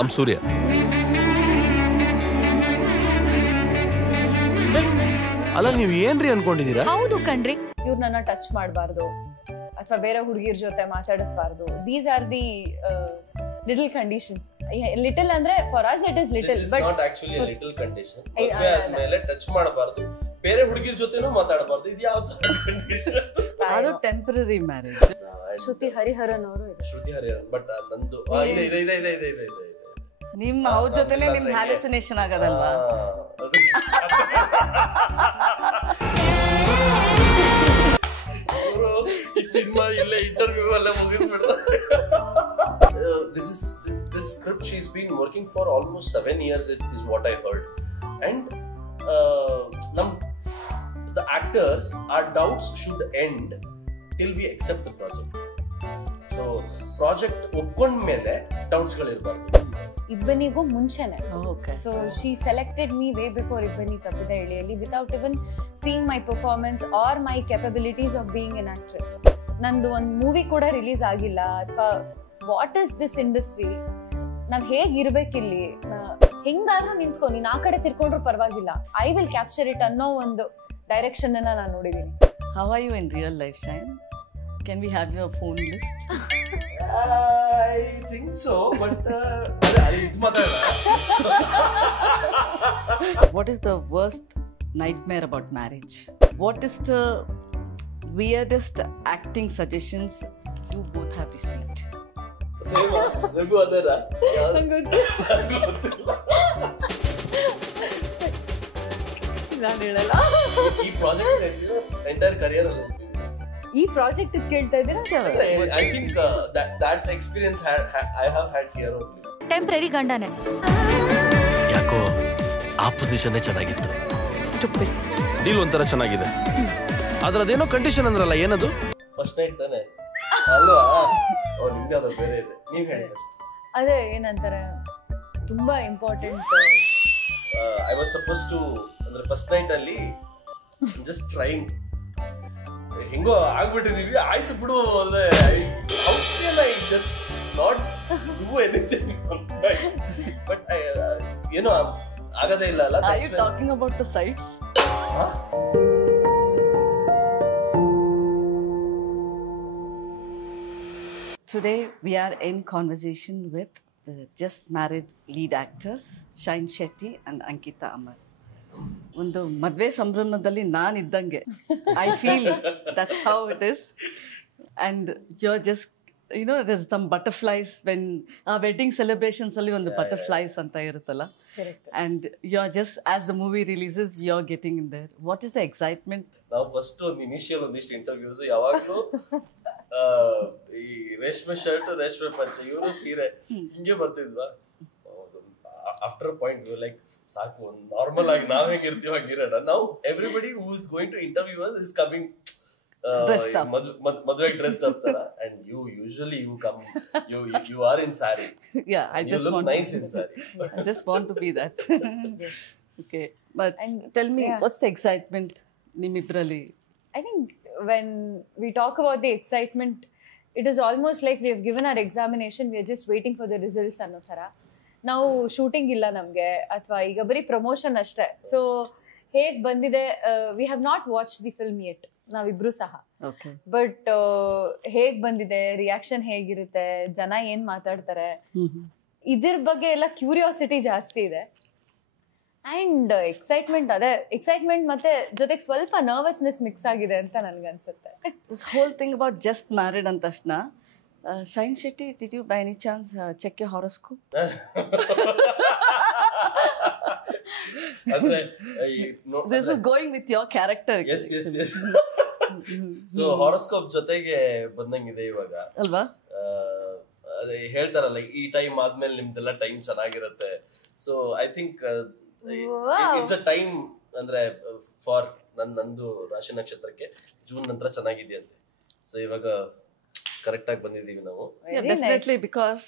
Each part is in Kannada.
I'm Surya. ಅಲ್ಲ ನೀವು ಏನ್ರಿ ಅನ್ಕೊಂಡಿದ್ದೀರಾ? ಹೌದು ಕಣ್ರಿ. ಇವ್ರು ನನ್ನ ಟಚ್ ಮಾಡಬಾರ್ದು ಅಥವಾ ಬೇರೆ ಹುಡುಗಿರ ಜೊತೆ ಮಾತಾಡಿಸಬಾರ್ದು. These are the little conditions. Little ಅಂದ್ರೆ for us it is little, this is but not actually a little condition. ಮದುವೆ ಆದ್ಮೇಲೆ ಟಚ್ ಮಾಡಬಾರ್ದು, ಬೇರೆ ಹುಡುಗಿರ ಜೊತೆನೂ ಮಾತಾಡಬಾರ್ದು. ಇದು ಯಾವ ಕಂಡೀಷನ್? ಅದು ಟೆಂಪರರಿ ಮ್ಯಾರೇಜ್. ಶ್ರುತಿ ಹರಿಹರನ್ ಅವರು ಶ್ರುತಿ ಹರಿಹರನ್, ಬಟ್ ನಂದು ಇದೆ ನಿಮ್ಮ ಅವ್ರ ಜೊತೆನೆ ನಿಮ್ದು ಹ್ಯಾಲುಸಿನೇಷನ್ ಆಗೋದಲ್ವಾ? ಈ ಸಿನಿಮಾ ಇಲ್ಲೇ ಇಂಟರ್ವ್ಯೂ ಅಲ್ಲೇ ಮುಗಿಸ್ಬಿಡ್ತಾರೆ. This script she's been working for almost 7 years is what I heard, and the actors, our doubts should end till we accept the project. So project ಒಪ್ಕೊಂಡ ಮೇಲೆ ಡೌಟ್ಸ್ ಗಳು ಇರಬಾರ್ದು. ಇಬ್ಬನಿಗೂ ಮುಂಚೆನೆ. Okay. So she selected me way before ಇಬ್ಬನಿ ತಪ್ಪಿದ ಎಳೆಯಲ್ಲಿ, without even seeing my performance or my capabilities of being an actress. ನಂದು ಒಂದು ಮೂವಿ ಕೂಡ ರಿಲೀಸ್ ಆಗಿಲ್ಲ, ಅಥವಾ ವಾಟ್ ಇಸ್ ದಿಸ್ ಇಂಡಸ್ಟ್ರಿ, ನಾವ್ ಹೇಗಿರ್ಬೇಕಿಲ್ಲಿ, ಹೆಂಗಾದ್ರೂ ನಿಂತ್ಕೊ, ನೀನ್ ಆ ಕಡೆ ತಿರ್ಕೊಂಡ್ರು ಪರವಾಗಿಲ್ಲ, ಐ ವಿಲ್ ಕ್ಯಾಪ್ಚರ್ ಇಟ್ ಅನ್ನೋ ಒಂದು ಡೈರೆಕ್ಷನ್ ಅನ್ನ ನಾನು ನೋಡಿದೀನಿ. How are you in real life, Shine? Can we have your phone list? I think so, but What is the worst nightmare about marriage? What is the weirdest acting suggestions you both have received? Raghu ಅದರ ನಾನು ಹೇಳಲ್ಲ. ಈ ಪ್ರಾಜೆಕ್ಟ್ ಎಂಟೈರ್ ಕರಿಯರ್ ಅಲ್ಲಿ ಈ ಪ್ರಾಜೆಕ್ಟ್ ಕೇಳ್ತಾ ಇದ್ದೀರಾ? I think that experience I have had here only. Temporary ಗಂಡನೇ. ಯಾಕೋ ಆ ಪೊಸಿಷನ್ನೇ ಚೆನ್ನಾಗಿತ್ತು. ಸ್ಟುಪಿಡ್. ಡೀಲ್ ಒಂಥರ ಚೆನ್ನಾಗಿದೆ, ಆದ್ರೆ ಅದೇನೋ ಕಂಡೀಷನ್ ಅಂದ್ರಲ್ಲ, ಏನದು? ಫಸ್ಟ್ ನೈಟ್ ತಾನೆ ಅಲ್ವಾ? ನಿಮ್ಗೆ ಅದು ಬೇರೆ ಇದೆ, ನೀವ್ ಹೇಳಿ ಫಸ್ಟ್. ಅದೇ ಏನಂತಾರೆ, ತುಂಬಾ important. I was suppose to, ಅಂದ್ರೆ ಫಸ್ಟ್ ನೈಟ್ ಅಲ್ಲಿ ಜಸ್ಟ್ ಟ್ರೈಂಗ್, ಹೆಂಗೋ ಆಗ್ಬಿಟ್ಟಿದೀವಿ, ಆಯ್ತು ಬಿಡು, ಅಂದ್ರೆ how can I just not do anything, but ಏನೋ ಆಗದೇ ಇಲ್ಲ ಅಲ್ಲ. Are you talking about the sites? Today we are in conversation with the just married lead actors Shine Shetty and Ankita Amar. ಒಂದು ಮದುವೆ ಸಂಭ್ರಮದಲ್ಲಿ ನಾನು ಇದ್ದಂಗೆ, I feel that's how it is. And you are just there's some butterflies when our wedding celebrations ಅಲ್ಲಿ ಒಂದು butterflies ಅಂತ ಇರುತ್ತಲ್ಲ, and you are just, as the movie releases, you are getting in there. What is the excitement? ನಾವು ಫಸ್ಟ್ ಒಂದು ಇನಿಷಿಯಲ್ ಒಂದಿಷ್ಟು ಇಂಟರ್ವ್ಯೂಸ್ ಯಾವಾಗಲೂ ಈ ರೇಷ್ಮೆ ಶರ್ಟ್ ರೇಷ್ಮೆ ಪಂಚೆ ಇವರು ಸೀರೆ ಹಿಂಗೆ ಬರ್ತಿದ್ವಾ, ಆಫ್ಟರ್ ಪಾಯಿಂಟ್ ಲೈಕ್ ಸಾಕು, ಒಂದು ನಾರ್ಮಲ್ ಆಗಿ ನಾವ್ ಹೆಂಗಿರ್ತೀವಿ ಹಂಗಿರೋಣ. ನಾವು everybody who is going to interview us is coming ಮದುವೆ ಡ್ರೆಸ್ಡ್ ಅಪ್ ತರ, and you usually you come you are in saree. Yeah, I just look want nice in saree. I just want to be that. Okay, but tell me, what's the excitement nimmibrali? I think when we talk about the excitement, it is almost like we have given our examination, we are just waiting for the results ಅನ್ನೋ ಥರ. ನಾವು ಶೂಟಿಂಗ್ ಇಲ್ಲ ನಮಗೆ, ಅಥವಾ ಈಗ ಬರೀ ಪ್ರಮೋಷನ್ ಅಷ್ಟೇ. ಸೊ ಹೇಗ್ ಬಂದಿದೆ, we have not watch the film yet, ನಾವಿಬ್ರು ಸಹ. ಬಟ್ ಹೇಗ್ ಬಂದಿದೆ, ರಿಯಾಕ್ಷನ್ ಹೇಗಿರುತ್ತೆ, ಜನ ಏನ್ ಮಾತಾಡ್ತಾರೆ, ಇದ್ರ ಬಗ್ಗೆ ಎಲ್ಲ ಕ್ಯೂರಿಯಾಸಿಟಿ ಜಾಸ್ತಿ ಇದೆ. ಅಂಡ್ ಎಕ್ಸೈಟ್ಮೆಂಟ್, ಅದೇ ಎಕ್ಸೈಟ್ಮೆಂಟ್ ಮತ್ತೆ ಜೊತೆಗೆ ಸ್ವಲ್ಪ ನರ್ವಸ್ನೆಸ್ ಮಿಕ್ಸ್ ಆಗಿದೆ ಅಂತ ನನ್ಗನ್ಸುತ್ತೆ. This whole thing about just married ಅಂದ ತಕ್ಷಣ, Shine Shetty, did you by any chance check your horoscope? ಅಂದ್ರೆ This is going with your character. Yes. So horoscope ಜೊತೆಗೆ ಬಂದಂಗಿದೆ ಇವಾಗ ಅಲ್ವಾ? ಅದೇ ಹೇಳ್ತಾರಲ್ಲ, ಈ ಟೈಮ್ ಆದ್ಮೇಲೆ ನಿಮ್ದೆಲ್ಲ ಟೈಮ್ ಚೆನ್ನಾಗಿರುತ್ತೆ. So I think it's a time, ಅಂದ್ರೆ ಫಾರ್ ನಂದು ರಾಶಿ ನಕ್ಷತ್ರಕ್ಕೆ ಜೂನ್ ನಂತರ ಚೆನ್ನಾಗಿದೆಯಂತೆ. ಸೊ ಇವಾಗ ಕರೆಕ್ಟ್ ಆಗಿ ಬಂದಿದ್ದೀವಿ ನಾವು. Yeah, definitely, because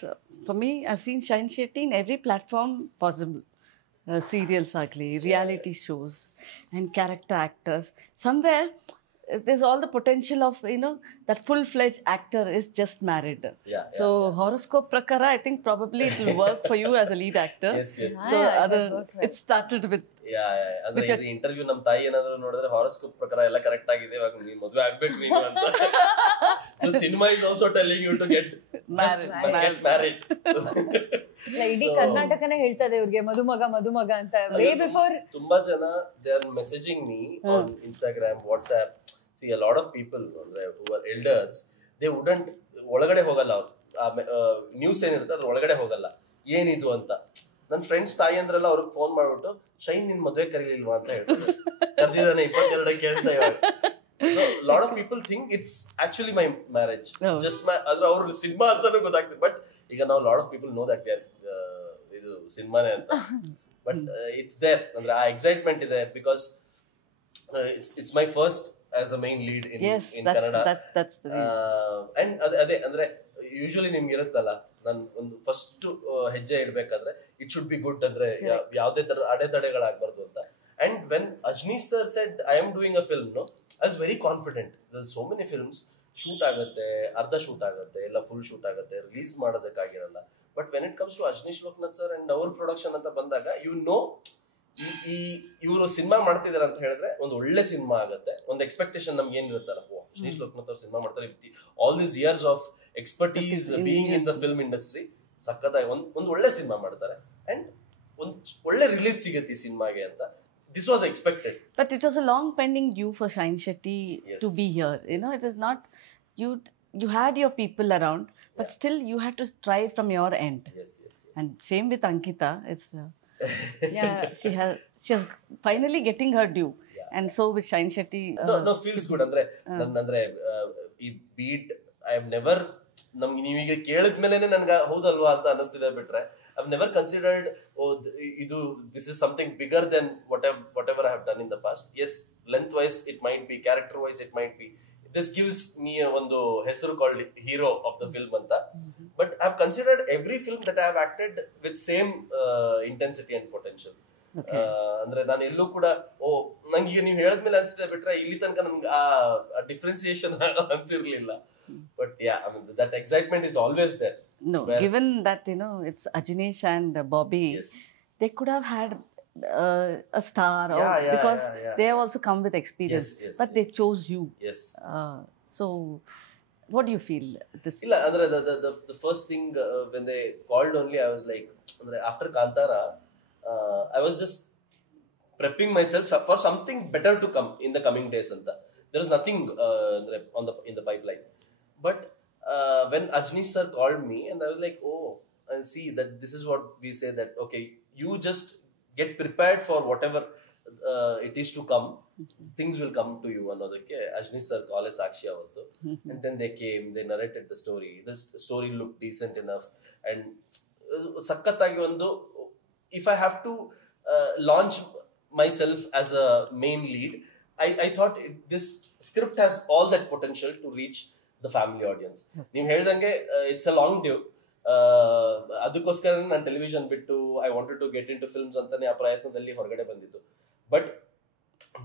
for me, I've seen Shine Shetty in every platform possible. Serials agli, reality shows, and character actors. Somewhere there's all the potential of, that full-fledged actor is just married. So horoscope prakara, I think probably it will work for you as a lead actor. Yes. So Yeah, it has worked well. it started with ಅಂದ್ರೆ ಇದು ಇಂಟರ್ವ್ಯೂ ನಮ್ ತಾಯಿ ಏನಾದ್ರು ನೋಡಿದ್ರೆ ಹಾರೋಸ್ಕೋಪ್ ಪ್ರಕಾರ ಎಲ್ಲ ಕರೆಕ್ಟ್ ಆಗಿದೆ, ಇವಾಗ ನೀನ್ ಮದ್ವೆ ಆಗ್ಬೇಕು ನೀನು ಅಂತ. Cinema is also telling you to get married. ಇಡೀ ಕರ್ನಾಟಕನೇ ಹೇಳ್ತದೆ ಇವ್ರಿಗೆ ಮದುಮಗ ಅಂತ. ವೇ ಬಿಫೋರ್ ತುಂಬಾ ಜನ they are messaging me on Instagram, WhatsApp. See a lot of people ಅಂದ್ರೆ who are elders, they wouldn't ಒಳಗಡೆ ಹೋಗಲ್ಲ. ನ್ಯೂಸ್ ಏನಿರುತ್ತೆ ಅದ್ರ ಒಳಗಡೆ ಹೋಗಲ್ಲ, ಏನಿದು ಅಂತ. ನನ್ನ ಫ್ರೆಂಡ್ಸ್ ತಾಯಿ ಅಂದ್ರೆಲ್ಲ ಅವ್ರಿಗೆ ಫೋನ್ ಮಾಡ್ಬಿಟ್ಟು ಶೈನ್ ನಿನ್ ಮದ್ವೆ ಕರೀಲಿಲ್ವಾ ಅಂತ ಹೇಳ್ತಾರೆ. ಕರ್ದಿದ್ದಾನೆ 22ಕ್ಕೆ ಅಂತ ಇವಾಗ. So lot of people think it's actually my marriage. Just ಆದ್ರೆ ಅವ್ರ ಸಿನಿಮಾ ಅಂತಾನೂ ಗೊತ್ತಾಗ್ತದೆ. ಬಟ್ ಈಗ ನಾವು lot of people know that ಇದು ಸಿನಿಮಾನೇ ಅಂತ. ಬಟ್ ಇಟ್ಸ್ ದೇರ್, ಅಂದ್ರೆ ಆ ಎಕ್ಸೈಟ್ಮೆಂಟ್ ಇದೆ because it's my first as a main lead in Kannada. That's the and ಅದೇ ಅಂದ್ರೆ ಯೂಶುವಲಿ ನಿಮ್ಗೆ ಇರುತ್ತಲ್ಲ, ನಾನು ಒಂದು ಫಸ್ಟ್ ಹೆಜ್ಜೆ ಇಡ್ಬೇಕಾದ್ರೆ ಇಟ್ ಶುಡ್ ಬಿ ಗುಡ್, ಅಂದ್ರೆ ಯಾವ್ದೇ ತರ ಅಡೆತಡೆಗಳಾಗಬಾರ್ದು ಅಂತ. And when Ajaneesh sir said I am doing a film, I was very confident. So many films shoot ಆಗುತ್ತೆ, ಅರ್ಧ ಶೂಟ್ ಆಗುತ್ತೆ, ಎಲ್ಲ ಫುಲ್ ಶೂಟ್ ಆಗುತ್ತೆ, ರಿಲೀಸ್ ಮಾಡೋದಕ್ಕಾಗಿರಲ್ಲ. But when it comes to Ajaneesh Loknath sir and ಅವ್ರ ಪ್ರೊಡಕ್ಷನ್ ಅಂತ ಬಂದಾಗ ಇವರು ಸಿನಿಮಾ ಮಾಡ್ತಿದಾರೆ ಅಂತ ಹೇಳಿದ್ರೆ ಒಂದು ಒಳ್ಳೆ ಸಿನಿಮಾ ಆಗುತ್ತೆ. ಒಂದು ಎಕ್ಸ್ಪೆಕ್ಟೇಷನ್ ನಮ್ಗೆ ಏನಿರುತ್ತಲ್ಲ, ಅಜ್ನೀಶ್ ಲೋಕನಾಥ್ ಅವ್ರು ಸಿನಿಮಾ ಮಾಡ್ತಾರೆ, all these years of expertise being in the film industry, ಸಕ್ಕತ್ತಾಗಿ ಒಂದು ಒಳ್ಳೆ ಸಿನಿಮಾ ಮಾಡ್ತಾರೆ ಅಂಡ್ ಒಂದು ಒಳ್ಳೆ ರಿಲೀಸ್ ಸಿಗುತ್ತೆ ಈ ಸಿನಿಮಾಗೆ ಅಂತ. This was expected. But it was a long pending due for Shine Shetty to be here. It is not, you had your people around, but still you had to strive from your end. Yes. And same with Ankita. It's she has finally getting her due. And so with Shine Shetty. No, feels good. ಅಂದ್ರೆ ಈ ಬೀಟ್ ಐ ಹ್ಯಾವ್ ನೆವರ್, ನಮ್ಗೆ ನೀವೀಗ ಕೇಳಿದ್ಮೇಲೆ ನನ್ಗೆ ಹೌದಲ್ವಾ ಅಂತ ಅನ್ನಿಸ್ತಿದೆ. ಬಿಟ್ರೆ I've never considered, this is something bigger than whatever I have done in the past. Yes, lengthwise it might be, character-wise it might be. This gives me ಒಂದು ಹೆಸರು called hero of the film anta. But I've considered every film that I have acted with same intensity and potential. ಅಂದ್ರೆ ನಾನು ಎಲ್ಲೂ ಕೂಡ ನಂಗೆ ನೀವು ಹೇಳಿದ್ಮೇಲೆ ಅನಿಸ್ತಿದೆ. ಬಿಟ್ರೆ ಇಲ್ಲಿ ತನಕ ನನ್ಗೆ ಆ differentiation ಅನ್ಸಿರ್ಲಿಲ್ಲ. But yeah, I mean that excitement is always there. No, given that it's Ajneesh and Bobby, they could have had a star, because they have also come with experience. But they chose you. Yes. So, what do you feel? This illa andre the first thing when they called only, I was like, andre after Kantara, I was just prepping myself for something better to come in the coming days anta. There is nothing andre in the pipeline. But when Ajneesh sir called me, and I was like, I see that this is what we say, that okay, you just get prepared for whatever it is to come. Things will come to you. Another Ajneesh sir call is Sakshi avattu, and then they came, they narrated the story. The story looked decent enough, and sakkattagi ondu, if I have to launch myself as a main lead, I thought this script has all that potential to reach the family audience. ನೀವು ಹೇಳ್ದಂಗೆ ಇಟ್ಸ್ ಅ ಲಾಂಗ್ ಡ್ಯೂ. ಅದಕ್ಕೋಸ್ಕರ ನಾನು ಟೆಲಿವಿಷನ್ ಬಿಟ್ಟು I wanted to get in to films ಅಂತಾನೆ ಆ ಪ್ರಯತ್ನದಲ್ಲಿ ಹೊರಗಡೆ ಬಂದಿದ್ದು. ಬಟ್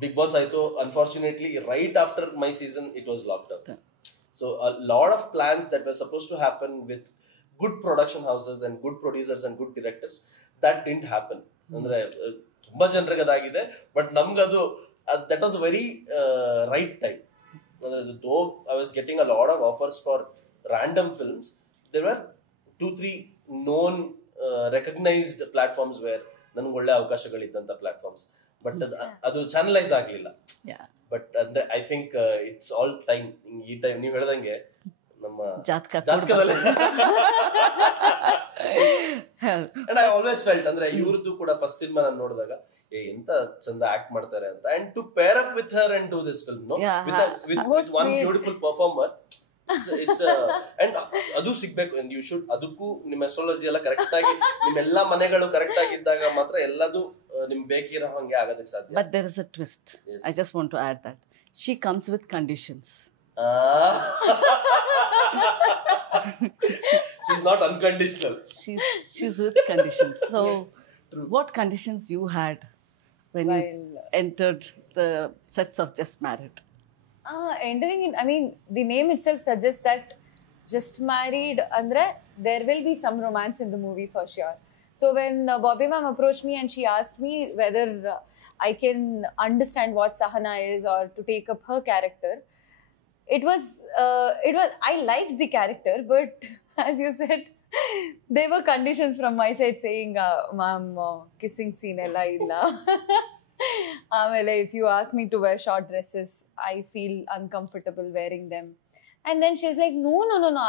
ಬಿಗ್ ಬಾಸ್ ಆಯ್ತು, unfortunately right after my season it was lockdown. So a lot of plans that were supposed to happen with good production houses and good producers and good directors, that didn't happen. ಅಂದ್ರೆ ತುಂಬಾ ಜನರಿಗೆ ಅದಾಗಿದೆ, ಬಟ್ ನಮ್ಗದು that was very right time. Though I was getting a lot of offers for random films, there were 2-3 known recognized platforms where ನನಗೆ ಒಳ್ಳೆ ಅವಕಾಶಗಳಿದ್ದಂಥ ಪ್ಲಾಟ್ಫಾರ್ಮ್ಸ್. ಬಟ್ ಅದು ಚಾನಲೈಸ್ ಆಗಲಿಲ್ಲ. But I think it's all time. ಈ ಟೈಮ್ ನೀವು ಹೇಳ್ದಂಗೆ ನಮ್ಮ ಜಾತಕದಲ್ಲಿ ಅಂಡ್ ಐ ಆಲ್ವೇಸ್ ಫೆಲ್ಟ್, ಅಂದ್ರೆ ಇವ್ರದ್ದು ಕೂಡ ಫಸ್ಟ್ ಸಿನಿಮಾ ನಾನು ನೋಡಿದಾಗ ಎಂತ ಚಂದ ಆಕ್ಟ್ ಮಾಡ್ತಾರೆ ಅಂತ. And to pair up with her and do this film with one beautiful performer, it's and ಅದು ಸಿಗ್ಬೇಕು. ಅಂಡ್ ಯು ಶುಡ್, ಅದಕ್ಕೂ ನಿಮ್ಮ ಅಸ್ಟ್ರಾಲಜಿ ಎಲ್ಲ ಕರೆಕ್ಟ್ ಆಗಿ, ನಿಮ್ಮೆಲ್ಲಾ ಮನೆಗಳು ಕರೆಕ್ಟ್ ಆಗಿದ್ದಾಗ ಮಾತ್ರ ಎಲ್ಲದು ನಿಮ್ ಬೇಕಿರೋ ಹಂಗೆ ಆಗೋದಕ್ಕೆ ಸಾಧ್ಯ. But there is a twist. I just want to add that she comes with conditions. She's not unconditional. She's with conditions. So what conditions you had when you entered the sets of Just Married? Entering in, I mean, the name itself suggests that just married andre there will be some romance in the movie for sure. So when Bobby ma'am approached me and she asked me whether I can understand what Sahana is or to take up her character, it was I liked the character, but as you said, there were conditions from my side saying, ma'am, kissing scene ella illa. Amele, if you ask me to wear short dresses, I feel uncomfortable wearing them. And then she's like, no,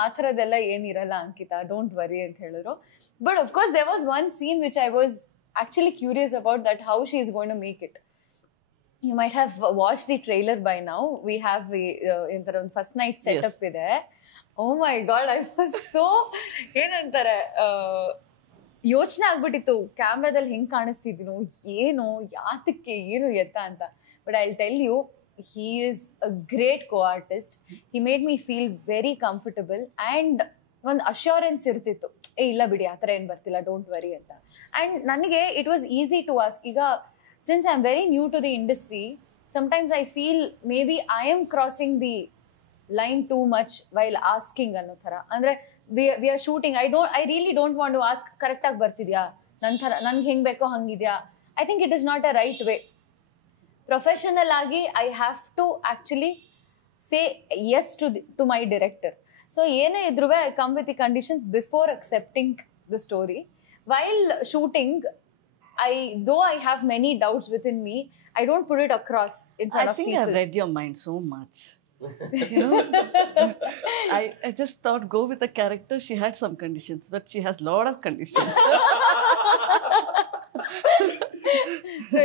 ಆ ಥರದ್ದೆಲ್ಲ ಏನಿರಲ್ಲ ಅಂಕಿತಾ, ಡೋಂಟ್ ವರಿ ಅಂತ ಹೇಳಿದ್ರು. But of course, there was one scene which I was actually curious about, that how she is going to make it. You might have watched the trailer by now. We have a first night setup ಇದೆ. Oh my god, I was so ಏನಂತಾರೆ ಯೋಚನೆ ಆಗ್ಬಿಟ್ಟಿತ್ತು, ಕ್ಯಾಮ್ರಾದಲ್ಲಿ ಹೆಂಗ್ ಕಾಣಿಸ್ತಿದ್ದೀನೋ ಏನೋ ಯಾತಕ್ಕೆ ಏನು ಎತ್ತ ಅಂತ. But I will tell you, he is a great co-artist. He made me feel very comfortable and ಒಂದು ಅಶ್ಯೂರೆನ್ಸ್ ಇರ್ತಿತ್ತು, ಇಲ್ಲ ಬಿಡಿ ಆ ಥರ ಏನು ಬರ್ತಿಲ್ಲ, ಡೋಂಟ್ ವರಿ ಅಂತ. ಆ್ಯಂಡ್ ನನಗೆ it was easy to ask. ಈಗ since I am very new to the industry, sometimes I feel maybe I am crossing the line too much while asking ಅನ್ನೋ ಥರ. ಅಂದರೆ we are shooting, I really don't want to ask ಕರೆಕ್ಟಾಗಿ ಬರ್ತಿದ್ಯಾ, ನನ್ನ ಥರ ನನ್ಗೆ ಹೆಂಗೆ ಬೇಕೋ ಹಂಗಿದ್ಯಾ. I think it is not a right way. Professional ಆಗಿ I have to actually say yes to my director. So ಏನೇ ಇದ್ರೂ I come with the conditions before accepting the story. While shooting, though I have many doubts within me, I don't put it across in front of people. I think I've read your mind so much. You know, I just thought go with the character. She had some conditions, but she has lot of conditions.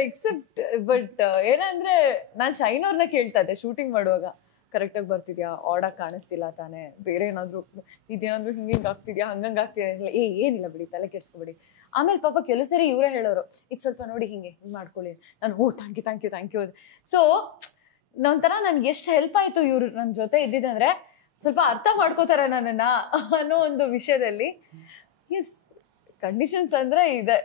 Except but ಏನಂದ್ರೆ ನಾನು ಶೈನ್ ಅವ್ರನ್ನ ಕೇಳ್ತಾ ಇದ್ದೆ ಶೂಟಿಂಗ್ ಮಾಡುವಾಗ, ಕರೆಕ್ಟಾಗಿ ಬರ್ತಿದ್ಯಾ, ಆಡಾಗಿ ಕಾಣಿಸ್ತಿಲ್ಲ ತಾನೆ, ಬೇರೆ ಏನಾದ್ರು ಇದೇನಾದ್ರು ಹಿಂಗೆ ಆಗ್ತಿದ್ಯಾ, ಹಂಗಂಗೆ ಆಗ್ತಿದ್ಯಾ, ಏನಿಲ್ಲ ಬಿಡಿ ತಲೆ ಕೆಡ್ಸ್ಕೊಬೇಡಿ. ಆಮೇಲೆ ಪಾಪ ಕೆಲವು ಸರಿ ಇವರೇ ಹೇಳೋರು, ಇದು ಸ್ವಲ್ಪ ನೋಡಿ ಹಿಂಗೆ ಮಾಡ್ಕೊಳ್ಳಿ. ನಾನು ಥ್ಯಾಂಕ್ ಯು. ಸೊ ಒಂಥರ ನನ್ಗೆ ಎಷ್ಟು ಹೆಲ್ಪ್ ಆಯಿತು ಇವರು ನನ್ನ ಜೊತೆ ಇದ್ದಿದ್ದಂದ್ರೆ, ಸ್ವಲ್ಪ ಅರ್ಥ ಮಾಡ್ಕೋತಾರೆ ನನ್ನನ್ನು ಅನ್ನೋ ಒಂದು ವಿಷಯದಲ್ಲಿ. ಎಸ್, ಕಂಡೀಷನ್ಸ್ ಅಂದರೆ ಇದೆ,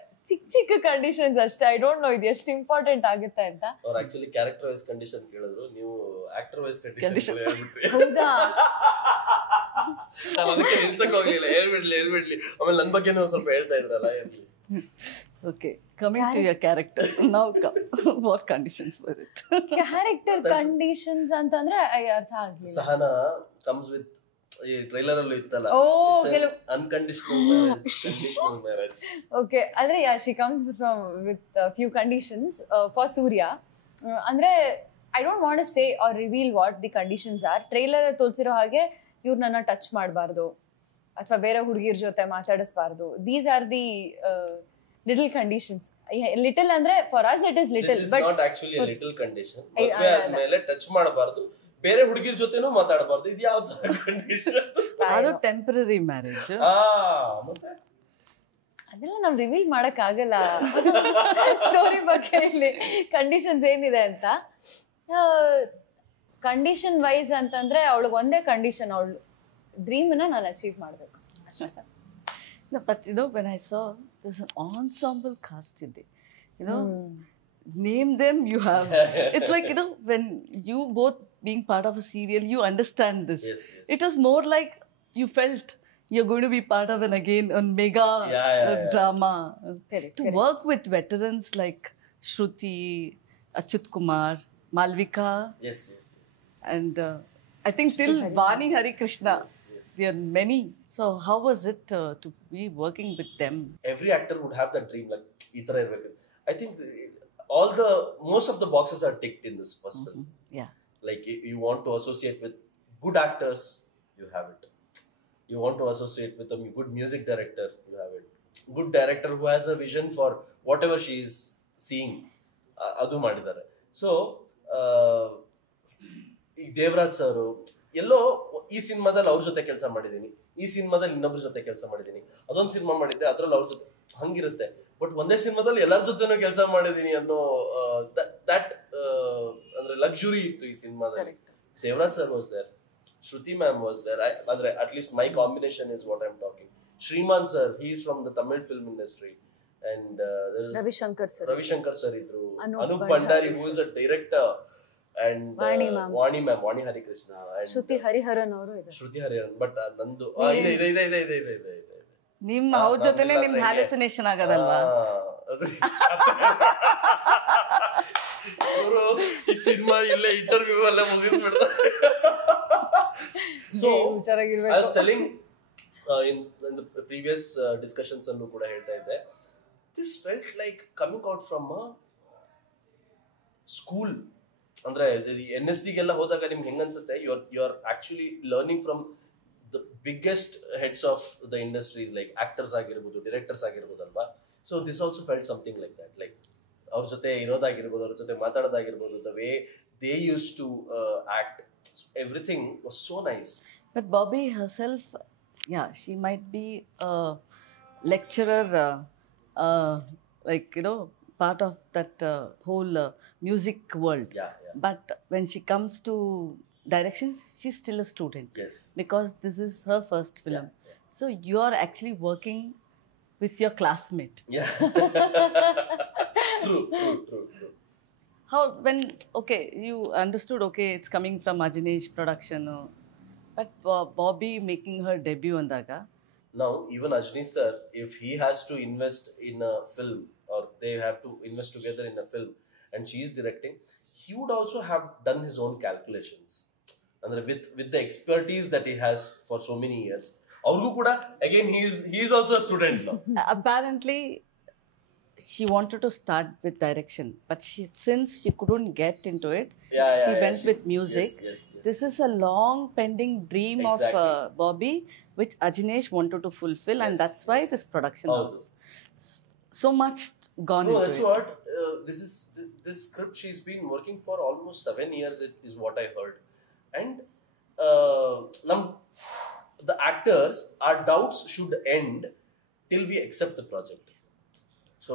ಚಿಕ್ಕ ಕಂಡೀಷನ್ಸ್ ಅಷ್ಟೇ. ಐ ಡೋಂಟ್ ನೋ ಇದು ಎಷ್ಟು ಇಂಪಾರ್ಟೆಂಟ್ ಆಗುತ್ತೆ ಅಂತ. ಅವ್ರು ಆಕ್ಚುಲಿ ಕ್ಯಾರೆಕ್ಟರ್ ವೈಸ್ ಕಂಡೀಷನ್ ಕೇಳಿದ್ರು, ನೀವು ಆಕ್ಟರ್ ವೈಸ್ ಕಂಡೀಷನ್ ಹೇಳ್ಬಿಟ್ರಿ. ಹೌದಾ? ನಾನು ಅದಕ್ಕೆ ನಿಲ್ಸಕ್ ಹೋಗ್ಲಿಲ್ಲ, ಹೇಳ್ಬಿಡ್ಲಿ. ಆಮೇಲೆ ನನ್ನ ಬಗ್ಗೆ ನೀವು ಸ್ವಲ್ಪ ಹೇಳ್ತಾ ಇದ್ರಲ್ಲ, ಇರ್ಲಿ. Okay, coming to your character now, what conditions were it? Character conditions ಅಂತಂದ್ರೆ ಅರ್ಥ ಆಗ್ಲಿಲ್ಲ. ಸಹನಾ comes with ಈ ಟ್ರೈಲರ್ ಅಲ್ಲೂ ಇತ್ತಲ್ಲ, ಅನ್ಕಂಡೀಷನಲ್ ಮ್ಯಾರೇಜ್. ಓಕೆ, ಅಂದ್ರೆ she comes with few conditions for Surya. ಅಂದ್ರೆ I don't want to say or reveal what the conditions are. Trailer ತೋರಿಸಿರೋ ಹಾಗೆ ಇವ್ರು ನನ್ನ ಟಚ್ ಮಾಡಬಾರ್ದು ಅಥವಾ ಬೇರೆ ಹುಡುಗಿರ ಜೊತೆ ಮಾತಾಡಿಸಬಾರ್ದು. These are the little conditions. Little ಅಂದ್ರೆ for us it is little, this is but not actually a little condition. ಮದುವೆ ಆದ್ಮೇಲೆ ಟಚ್ ಮಾಡಬಾರ್ದು, ಬೇರೆ ಹುಡುಗಿರ ಜೊತೆನೂ ಮಾತಾಡಬಾರ್ದು. ಇದು ಯಾವ ತರ ಕಂಡೀಷನ್? ಅದು ಟೆಂಪರರಿ ಮ್ಯಾರೇಜ್. ಮತ್ತೆ ಅದೆಲ್ಲ ನಾವು ರಿವೀಲ್ ಮಾಡಕ್ ಆಗಲ್ಲ ಸ್ಟೋರಿ ಬಗ್ಗೆ. ಇಲ್ಲಿ ಕಂಡೀಷನ್ಸ್ ಏನಿದೆ ಅಂತ, ಕಂಡೀಷನ್ ವೈಸ್ ಅಂತಂದ್ರೆ ಅವಳಿಗೆ ಒಂದೇ ಕಂಡೀಷನ್, ಅವಳು ಡ್ರೀಮ್ನ ನಾನು ಅಚೀವ್ ಮಾಡಬೇಕು ಅಷ್ಟೇ. But you know, when I saw there's an ensemble cast in there, you know, name them, you have. It's like, you know, when you both being part of a serial, you understand this. Yes. It was more like you felt you're going to be part of a mega drama. Correct. Work with veterans like Shruti, Achyut Kumar, Malvika. Yes. And I think till Vani Hari Krishna. There are many. So how was it to be working with them? Every actor would have that dream, like itara irbeku. I think most of the boxes are ticked in this first film. Yeah. Like you want to associate with good actors, you have it. You want to associate with a good music director, you have it. Good director who has a vision for whatever she is seeing, adu madidare. So Devaraj sir ಎಲ್ಲೋ ಈ ಸಿನಿಮಾದಲ್ಲಿ ಅವ್ರ ಜೊತೆ ಕೆಲಸ ಮಾಡಿದ್ದೀನಿ, ಈ ಸಿನಿಮಾದಲ್ಲಿ ಇನ್ನೊಬ್ರ ಜೊತೆ ಕೆಲಸ ಮಾಡಿದ್ದೀನಿ, ಅದೊಂದು ಸಿನಿಮಾ ಮಾಡಿದ್ದೆ ಅದ್ರಲ್ಲಿ ಅವ್ರ ಜೊತೆ ಹಂಗಿರುತ್ತೆ. ಬಟ್ ಒಂದೇ ಸಿನಿಮಾದಲ್ಲಿ ಎಲ್ಲರ ಜೊತೆನೂ ಕೆಲಸ ಮಾಡಿದ್ದೀನಿ ಅನ್ನೋ ದಟ್ ಅಂದ್ರೆ ಲಕ್ಸುರಿ ಇತ್ತು ಈ ಸಿನಿಮಾದಲ್ಲಿ. Devaraj sir was there, Shruti ma'am was there. ಅಂದ್ರೆ at least my combination is what I am talking. Shriman sir, he is from the Tamil film industry. And Ravishankar sir ಇದ್ರು. Anoop Bhandari who is a director. and Vani ma'am. Vani Harikrishna and Shruti Hariharan ಅವರು ಇದೆ. ಶ್ರುತಿ ಹರಿಹರನ್. ಬಟ್ ನಂದು ಇದೆ. ನಿಮ್ಮ ಅವ್ರ ಜೊತೆನೆ ನಿಮ್ದು ಹ್ಯಾಲುಸಿನೇಷನ್ ಆಗೋದಲ್ವಾ? ಅವರು ಈ ಸಿನಿಮಾ ಇಲ್ಲೇ ಇಂಟರ್ವ್ಯೂ ಎಲ್ಲ ಮುಗಿಸ್ಬಿಡ್ತಾರೆ. So I was telling in the previous discussions ಅಲ್ಲೂ ಕೂಡ ಹೇಳ್ತಾ ಇದ್ದೆ, this felt like coming out from a school. ಅಂದ್ರೆ NSD ಗೆಲ್ಲ ಹೋದಾಗ ನಿಮ್ಗೆ ಹೆಂಗ ಅನ್ಸುತ್ತೆ, you are actually learning from the biggest heads of the industries, like actors ಆಗಿರ್ಬೋದು, ಡೈರೆಕ್ಟರ್ಸ್ ಆಗಿರ್ಬೋದಲ್ವಾ. So this also felt something like that, like ಅವ್ರ ಜೊತೆ ಇರೋದಾಗಿರ್ಬೋದು, ಅವ್ರ ಜೊತೆ ಮಾತಾಡೋದಾಗಿರ್ಬೋದು, the way they used to act, everything was so nice. But Bobby herself, yeah, she might be a lecturer, like, you know, part of that whole music world. Yeah. But when she comes to directions, she's still a student. Yes. Because this is her first film. So you are actually working with your classmate. Yeah. True. How, when, okay, you understood, okay, it's coming from Ajneesh production, but Bobby making her debut andaga. Now, even Ajni sir, if he has to invest in a film, or they have to invest together in a film, and she is directing, he would also have done his own calculations. And with the expertise that he has for so many years, avrgu kuda, again, he is also a student now. Apparently, she wanted to start with direction, but since she couldn't get into it, she went with music. Yes. This is a long pending dream Exactly. of Bobby, which Ajneesh wanted to fulfill, and that's why this production house so much gone No, into that's it. what this script she's been working for almost 7 years is what I heard. And the actors, our doubts should end till we accept the project. So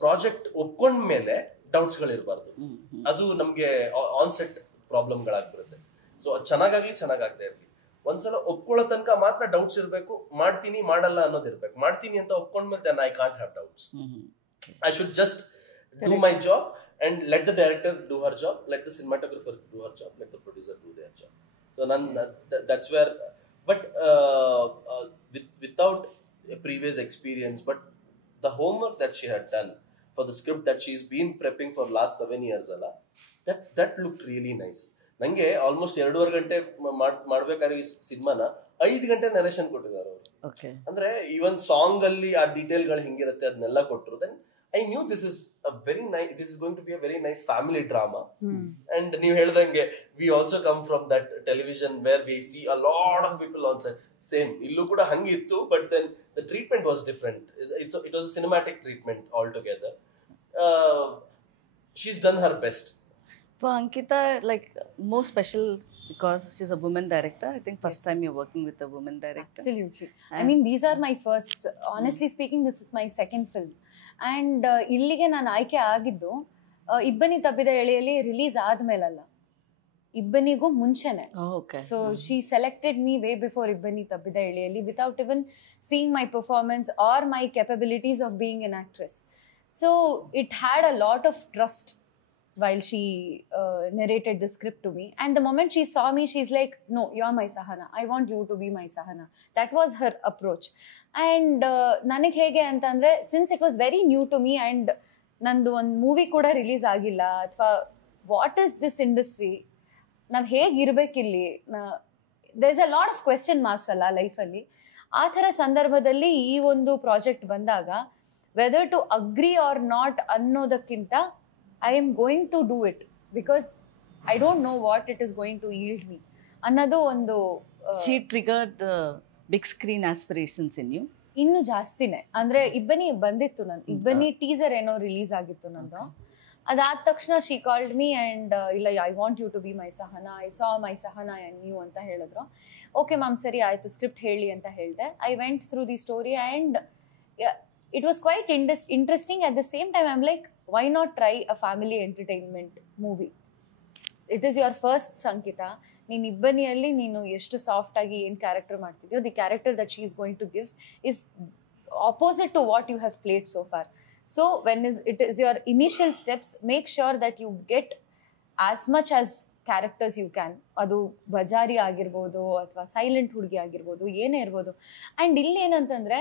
project ಒಪ್ಕೊಂಡ ಮೇಲೆ ಡೌಟ್ಸ್ಗಳಿರಬಾರ್ದು. ಅದು ನಮಗೆ ಆನ್ ಸೆಟ್ ಪ್ರಾಬ್ಲಮ್ಗಳಾಗ್ಬಿಡುತ್ತೆ. ಸೊ ಅದು ಚೆನ್ನಾಗಾಗದೇ ಇರಲಿ, ಒಂದ್ಸಲ ಒಪ್ಕೊಳ್ಳೋ ತನಕ ಮಾತ್ರ ಡೌಟ್ಸ್ ಇರಬೇಕು. ಮಾಡ್ತೀನಿ ಮಾಡಲ್ಲ ಅನ್ನೋದಿರ್ಬೇಕು. ಮಾಡ್ತೀನಿ ಅಂತ ಒಪ್ಕೊಂಡ್ಮೇಲೆ then I can't have doubts. I should just do my job and let the director do her job, let the cinematographer do her job, let the producer do their job. So that's where, but without previous experience, but the homework that she had done for the script that she's been prepping for last 7 years alla, that looked really nice. ನಂಗೆ ಆಲ್ಮೋಸ್ಟ್ 2.5 ಗಂಟೆ ಮಾಡ್ಬೇಕಾದ್ರೆ ಈ ಸಿನಿಮಾನ 5 ಗಂಟೆ ನರೇಷನ್ ಕೊಟ್ಟಿದ್ದಾರೆ ಅವರು. ಅಂದ್ರೆ ಈವನ್ ಸಾಂಗ್ ಅಲ್ಲಿ ಆ ಡೀಟೇಲ್ಗಳು ಹಿಂಗಿರುತ್ತೆ ಅದನ್ನೆಲ್ಲ ಕೊಟ್ಟರು. Then I knew this is going to be a very nice family drama. And ನೀವು ಹೇಳ್ದಂಗೆ we also come from that television where we see a lot of people on set. Same ಇಲ್ಲೂ ಕೂಡ ಹಂಗಿತ್ತು, but then the treatment was different. It was a cinematic treatment altogether. She's done her best. For Ankita, like, more special because she's a woman director. I think first time you're working with a woman director. Absolutely. I mean, these are my firsts. Honestly speaking, this is my second film. And ಇಲ್ಲಿಗೆ ನಾನು ಆಯ್ಕೆ ಆಗಿದ್ದು ಇಬ್ಬನಿ ತಬ್ಬಿದ ಎಳೆಯಲ್ಲಿ ರಿಲೀಸ್ ಆದ್ಮೇಲಲ್ಲ, ಇಬ್ಬನಿಗೂ ಮುಂಚೆನೆ. So she selected me way before ಇಬ್ಬನಿ ತಬ್ಬಿದ ಎಳೆಯಲ್ಲಿ, without even seeing my performance or my capabilities of being an actress. So it had a lot of trust while she narrated the script to me. And the moment she saw me, she's like, no, you're my Sahana. I want you to be my Sahana. That was her approach. And ನನಗೆ ಹೇಗೆ ಅಂತಂದರೆ, since it was very new to me and ನಂದು ಒಂದು ಮೂವಿ ಕೂಡ ರಿಲೀಸ್ ಆಗಿಲ್ಲ, ಅಥವಾ ವಾಟ್ ಇಸ್ ದಿಸ್ ಇಂಡಸ್ಟ್ರಿ, ನಾವು ಹೇಗಿರ್ಬೇಕಿಲ್ಲಿ, there is a lot of question marks ಅಲ್ಲ ಲೈಫಲ್ಲಿ. ಆ ಥರ ಸಂದರ್ಭದಲ್ಲಿ ಈ ಒಂದು ಪ್ರಾಜೆಕ್ಟ್ ಬಂದಾಗ whether to agree or not ಅನ್ನೋದಕ್ಕಿಂತ I am going to do it because I don't know what it is going to yield me. Annadu ಒಂದು she triggered the big screen aspirations in you. ಇನ್ನು ಜಾಸ್ತಿನೇ. ಅಂದ್ರೆ ಇಬ್ಬನಿ ಬಂದಿತ್ತು, ನಂದು ಇಬ್ಬನಿ ಟೀಸರ್ ಏನೋ ರಿಲೀಸ್ ಆಗಿತ್ತು ನಂದು. ಅದಾದ ತಕ್ಷಣ she called me and ಇಲ್ಲ, I want you to be my Sahana, I saw my Sahana in you ಅಂತ ಹೇಳಿದ್ರು. ಓಕೆ ಮ್ಯಾಮ್, ಸರಿ ಆಯ್ತು, ಸ್ಕ್ರಿಪ್ಟ್ ಹೇಳಿ ಅಂತ ಹೇಳಿದೆ. I went through the story and it was quite interesting. At the same time, I'm like, why not try a family entertainment movie? It is your first Sankita. ನೀನು ಇಬ್ಬನಿಯಲ್ಲಿ ನೀನು ಎಷ್ಟು ಸಾಫ್ಟ್ ಆಗಿ ಏನು ಕ್ಯಾರೆಕ್ಟರ್ ಮಾಡ್ತಿದ್ಯೋ, the character that she is going to give is opposite to what you have played so far. So when it is your initial steps, make sure that you get as much as characters you can. ಅದು ಬಜಾರಿ ಆಗಿರ್ಬೋದು ಅಥವಾ ಸೈಲೆಂಟ್ ಹುಡುಗಿ ಆಗಿರ್ಬೋದು, ಏನೇ ಇರ್ಬೋದು. ಆ್ಯಂಡ್ ಇಲ್ಲಿ ಏನಂತಂದರೆ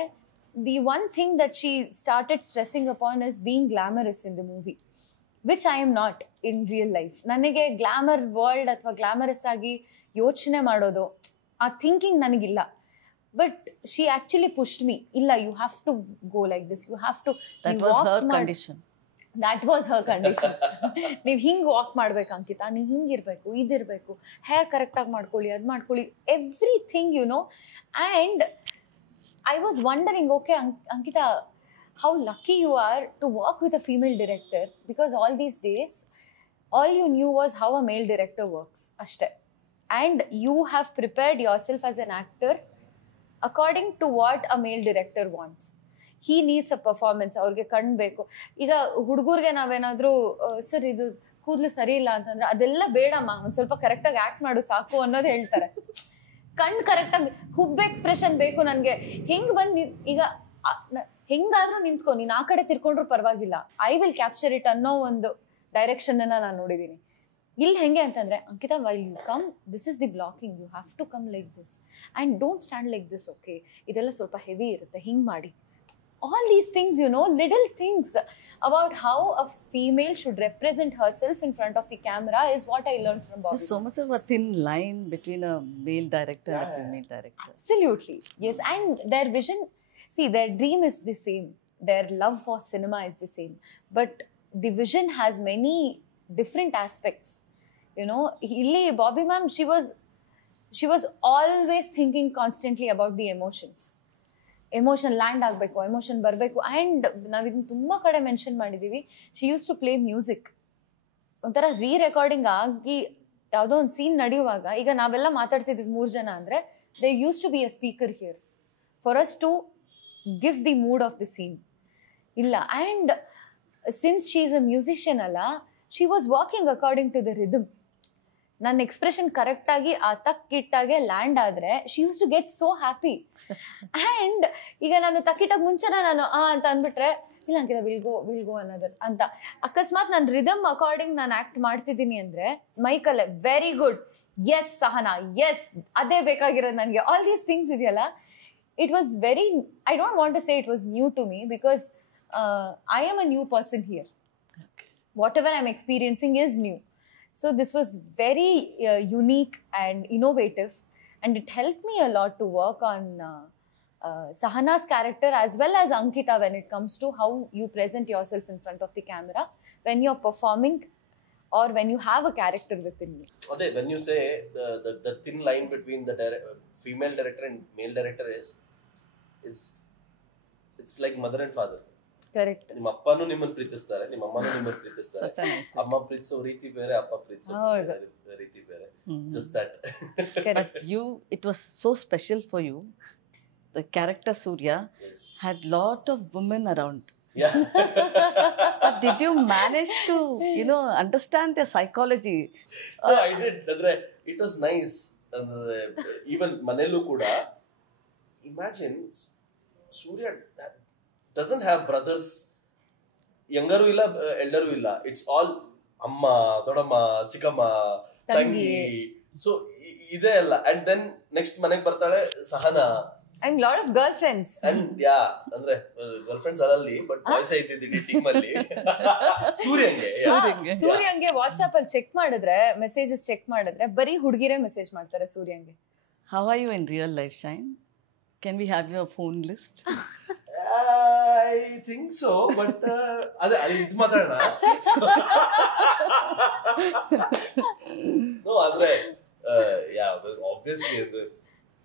the one thing that she started stressing upon is being glamorous in the movie, which I am not in real life. ನನಗೆ ಗ್ಲಾಮರ್ ವರ್ಲ್ಡ್ ಅಥವಾ ಗ್ಲಾಮರಸ್ ಆಗಿ ಯೋಚನೆ ಮಾಡೋದು ಆ ಥಿಂಕಿಂಗ್ ನನಗಿಲ್ಲ. But she actually pushed me, ಇಲ್ಲ you have to go like this, you have to. That was her condition. That was her condition. ನೀವು ಹಿಂಗೆ ವಾಕ್ ಮಾಡ್ಬೇಕು ಅಂಕಿತಾ, ನೀವು ಹಿಂಗಿರ್ಬೇಕು, ಇದಿರಬೇಕು, ಹೇರ್ ಕರೆಕ್ಟಾಗಿ ಮಾಡ್ಕೊಳ್ಳಿ, ಅದು ಮಾಡ್ಕೊಳ್ಳಿ, everything you know. And I was wondering, okay, Ankita, how lucky you are to work with a female director, because all these days, all you knew was how a male director works. Ashte. And you have prepared yourself as an actor according to what a male director wants. He needs a performance. ಅವ್ರಿಗೆ ಕಣ್ಬೇಕು. ಈಗ ಹುಡುಗರಿಗೆ ನಾವೇನಾದರೂ ಸರ್ ಇದು ಕೂದಲು ಸರಿ ಇಲ್ಲ ಅಂತಂದ್ರೆ ಅದೆಲ್ಲ ಬೇಡಮ್ಮ, ಒಂದು ಸ್ವಲ್ಪ ಕರೆಕ್ಟಾಗಿ ಆ್ಯಕ್ಟ್ ಮಾಡು ಸಾಕು ಅನ್ನೋದು ಹೇಳ್ತಾರೆ. ಕಣ್ಣು ಕರೆಕ್ಟಾಗಿ ಹುಬ್ಬು ಎಕ್ಸ್ಪ್ರೆಷನ್ ಬೇಕು ನನಗೆ, ಹಿಂಗೆ ಬಂದು ಈಗ ಹೆಂಗಾದ್ರೂ ನಿಂತ್ಕೊ, ನೀನು ಆ ಕಡೆ ತಿರ್ಕೊಂಡ್ರು ಪರವಾಗಿಲ್ಲ, ಐ ವಿಲ್ ಕ್ಯಾಪ್ಚರ್ ಇಟ್ ಅನ್ನೋ ಒಂದು ಡೈರೆಕ್ಷನ್ನ ನಾನು ನೋಡಿದ್ದೀನಿ. ಇಲ್ಲಿ ಹೆಂಗೆ ಅಂತಂದರೆ, Ankita while you come, this is the blocking, you have to come like this and don't stand like this, okay ಇದೆಲ್ಲ ಸ್ವಲ್ಪ ಹೆವಿ ಇರುತ್ತೆ, ಹಿಂಗೆ ಮಾಡಿ. All these things, you know, little things about how a female should represent herself in front of the camera is what I learned from Bobby. There's so much of a thin line between a male director and a female director. Absolutely, yes. And their vision, see, their dream is the same. Their love for cinema is the same. But the vision has many different aspects. You know, Hilly, Bobby ma'am, she was always thinking constantly about the emotions. Emotion land ಆಗಬೇಕು, ಎಮೋಷನ್ ಬರಬೇಕು. ಆ್ಯಂಡ್ ನಾವು ಇದನ್ನು ತುಂಬ ಕಡೆ ಮೆನ್ಷನ್ ಮಾಡಿದ್ದೀವಿ, she use to play music. ಒಂಥರ ರೆಕಾರ್ಡಿಂಗ್ ಆಗಿ ಯಾವುದೋ ಒಂದು ಸೀನ್ ನಡೆಯುವಾಗ, ಈಗ ನಾವೆಲ್ಲ ಮಾತಾಡ್ತಿದ್ವಿ 3 ಜನ ಅಂದರೆ, they used to be a speaker here for us to give the mood of the scene. ಇಲ್ಲ, and since she is a musician ಅಲ್ಲ, she was walking according to the rhythm. ನನ್ನ ಎಕ್ಸ್ಪ್ರೆಷನ್ ಕರೆಕ್ಟಾಗಿ ಆ ತಕ್ಕಿಟ್ಟಾಗೆ ಲ್ಯಾಂಡ್ ಆದರೆ she use to get so happy. And ಈಗ ನಾನು ತಕ್ಕಿಟ್ಟಾಗ ಮುಂಚೆನೇ ನಾನು ಅಂತ ಅಂದ್ಬಿಟ್ರೆ, ಇಲ್ಲ ಅಂಕಿತ ವಿಲ್ ಗೋ ಅನ್ನೋದಲ್ಲ ಅಂತ, ಅಕಸ್ಮಾತ್ ನಾನು ರಿದಮ್ ಅಕಾರ್ಡಿಂಗ್ ನಾನು ಆ್ಯಕ್ಟ್ ಮಾಡ್ತಿದ್ದೀನಿ ಅಂದರೆ ಮೈಕಲ್ಲೇ very good, yes Sahana, yes ಅದೇ ಬೇಕಾಗಿರೋದು ನನಗೆ, ಆಲ್ ದೀಸ್ ಥಿಂಗ್ಸ್ ಇದೆಯಲ್ಲ. It was very, I don't want to say it was new to me, because I am a new person here. Whatever I am experiencing is new. So this was very unique and innovative, and it helped me a lot to work on Sahana's character as well as Ankita when it comes to how you present yourself in front of the camera when you're performing or when you have a character within you. Okay, when you say the thin line between the female director and male director is, it's like mother and father. Correct. ನಿಮ್ಮ ಅಪ್ಪನೂ ನಿಮ್ಮನ್ನು ಪ್ರೀತಿಸ್ತಾರೆ, ನಿಮ್ಮ ಅಮ್ಮನೂ ನಿಮ್ಮನ್ನು ಪ್ರೀತಿಸ್ತಾರೆ. ಅಮ್ಮ ಪ್ರೀತಿಸೋ ರೀತಿ ಬೇರೆ, ಅಪ್ಪ ಪ್ರೀತಿಸೋ ರೀತಿ ಬೇರೆ. Just that. But it was so special for you. The character Surya had lot of women around. Yeah. But did you manage to, understand their psychology? No, I did. Andre, it was nice. Even Manelu kuda. Imagine Surya doesn't have brothers, younger illa, elder illa. It's all amma, dodamma, chikkamma, tangi. So ide alla. And then next manege bartale Sahana. And lot of girlfriends. And yeah, andre girlfriends allalli, but boys iddidi team alli. ಸೂರ್ಯಂಗೆ ವಾಟ್ಸ್ಆಪ್ ಅಲ್ಲಿ ಚೆಕ್ ಮಾಡಿದ್ರೆ, ಮೆಸೇಜಸ್ ಚೆಕ್ ಮಾಡಿದ್ರೆ ಬರೀ ಹುಡುಗಿರೇ ಮೆಸೇಜ್ ಮಾಡ್ತಾರೆ ಸೂರ್ಯಂಗೆ. How are you in real life, Shine? Can we have your phone list? I think so, but ಇದು ಮಾತಾಡೋಣ. No, ಅಂದ್ರೆ obviously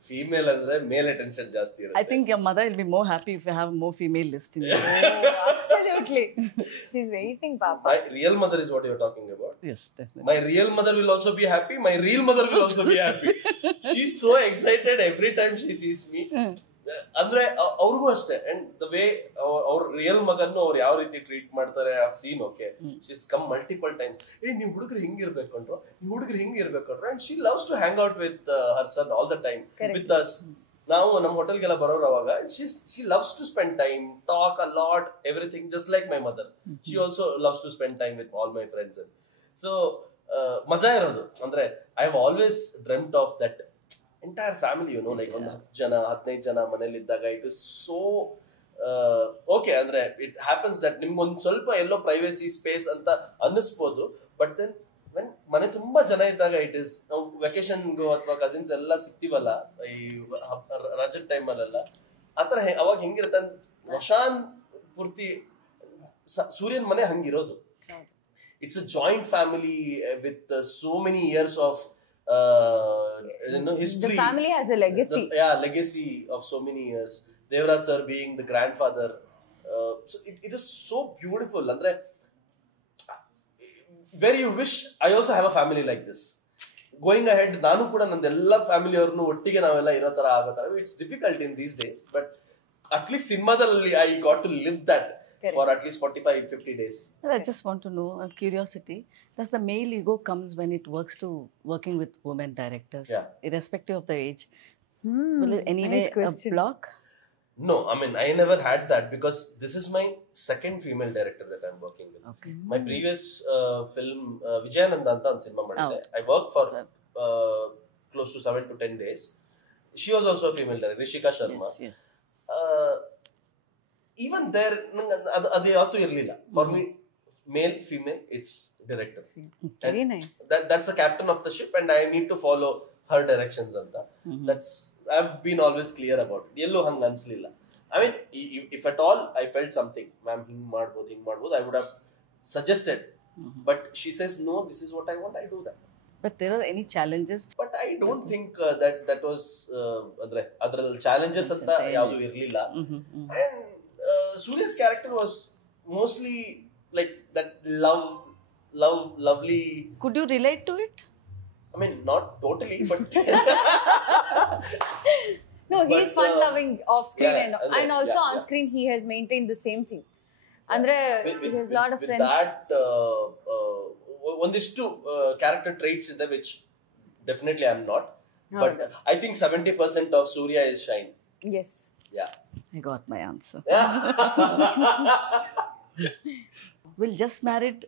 female ಅಂದ್ರೆ male attention ಜಾಸ್ತಿ ಇರುತ್ತೆ. I think your mother will be more happy if you have more female list in your Absolutely. She's waiting, Papa. My real mother is what you're talking about. Yes, definitely. My real mother will also be happy. My real mother will also be happy. She's so excited every time she sees me. ಅಂದ್ರೆ ಅವ್ರಿಗೂ ಅಷ್ಟೇ. ಅಂಡ್ ದ ವೇ ಅವ್ರ ರಿಯಲ್ ಮಗನ್ನು ಅವ್ರು ಯಾವ ರೀತಿ ಟ್ರೀಟ್ ಮಾಡ್ತಾರೆ ಆ scene. Okay, she's come multiple times, ನೀವು ಹುಡುಗರು ಹಿಂಗಿರ್ಬೇಕು ಅಂದ್ರು, ನೀವು ಹುಡುಗರು ಹಿಂಗಿರ್ಬೇಕು ಅಂದ್ರು. And she loves to hang out with her son all the time with us. ನಾವು ನಮ್ಮ ಹೋಟೆಲ್ಗೆಲ್ಲ ಬರೋರು ಅವಾಗ she loves to spend time, talk a lot, everything just like my mother. She also loves to spend time with all my friends. So ಮಜಾ ಇರೋದು. ಅಂದ್ರೆ I have always dreamed of that entire family, like ಒಂದು 10 ಜನ 15 ಜನ ಮನೇಲಿ ಇದ್ದಾಗ ಇಟ್ ಇಸ್ ಸೋ ಓಕೆ. ಅಂದ್ರೆ ಇಟ್ ಹ್ಯಾಪನ್ಸ್ ದಟ್ ನಿಮ್ಗೊಂದು ಸ್ವಲ್ಪ ಎಲ್ಲೋ ಪ್ರೈವೇಸಿ ಸ್ಪೇಸ್ ಅಂತ ಅನ್ನಿಸ್ಬೋದು, ಬಟ್ ದೆನ್ ವೆನ್ ಮನೆ ತುಂಬಾ ಜನ ಇದ್ದಾಗ ಇಟ್ ಇಸ್, ನಾವು ವೆಕೇಶನ್ಗೋ ಅಥವಾ ಕಸಿನ್ಸ್ ಎಲ್ಲ ಸಿಗ್ತೀವಲ್ಲ ಈ ರಜದ ಟೈಮಲ್ಲೆಲ್ಲ, ಆತರ ಅವಾಗ ಹೆಂಗಿರುತ್ತೆ ವಶಾನ್ ಪೂರ್ತಿ ಸೂರ್ಯನ್ ಮನೆ ಹಂಗಿರೋದು. It's a joint family with so many years of history. The family has a legacy. Legacy of so many years. Devraj sir being the grandfather. So it is so beautiful. Andre, where you wish, I also have a family like this. Going ahead, ನಾನು ಕೂಡ ನಂದೆಲ್ಲ ಫ್ಯಾಮಿಲಿ ಅವ್ರನ್ನು ಒಟ್ಟಿಗೆ ನಾವೆಲ್ಲ ಇರೋ ತರ ಆಗೋ ತರ. It's difficult in these days, but at least ಸಿನಿಮಾದಲ್ಲಿ I got to live that for at least 45-50 days. I just want to know, curiosity, does the male ego comes when it working with women directors, irrespective of the age? Will it anyway a block? No, I mean, I never had that because this is my second female director that I'm working with. Okay. My previous film, Vijayananda anta on cinema madide. I worked for close to 7 to 10 days. She was also a female director, Rishika Sharma. Yes. Even there, adu yavatu irliಲ್ಲ. For me, male, female, it's director. Very nice. That's the captain of the ship and I need to follow her directions anta. I've been always clear about it. Yello hang ಅನ್ಸ್ಲಿಲ್ಲ. I mean, if at all I felt something, ma'am, ಹಿಂಗ್ ಮಾಡ್ಬೋದು, I would have suggested. But she says, no, this is what I want, I do that. But there are any challenges? But I don't think that was ಅದ್ರಲ್ಲಿ challenges ಅಂತ ಯಾವುದು ಇರ್ಲಿಲ್ಲ. And Surya's character was mostly like that lovely. Could you relate to it? I mean, not totally, but no, he's fun-loving off screen and also on yeah. screen he has maintained the same thing. Andre, he has a lot of friends. That ಒಂದಿಷ್ಟು character traits ಇದೆ which definitely I'm not. But I think 70% of Surya is shine. Yes. Yeah. I got my answer. Will Just Married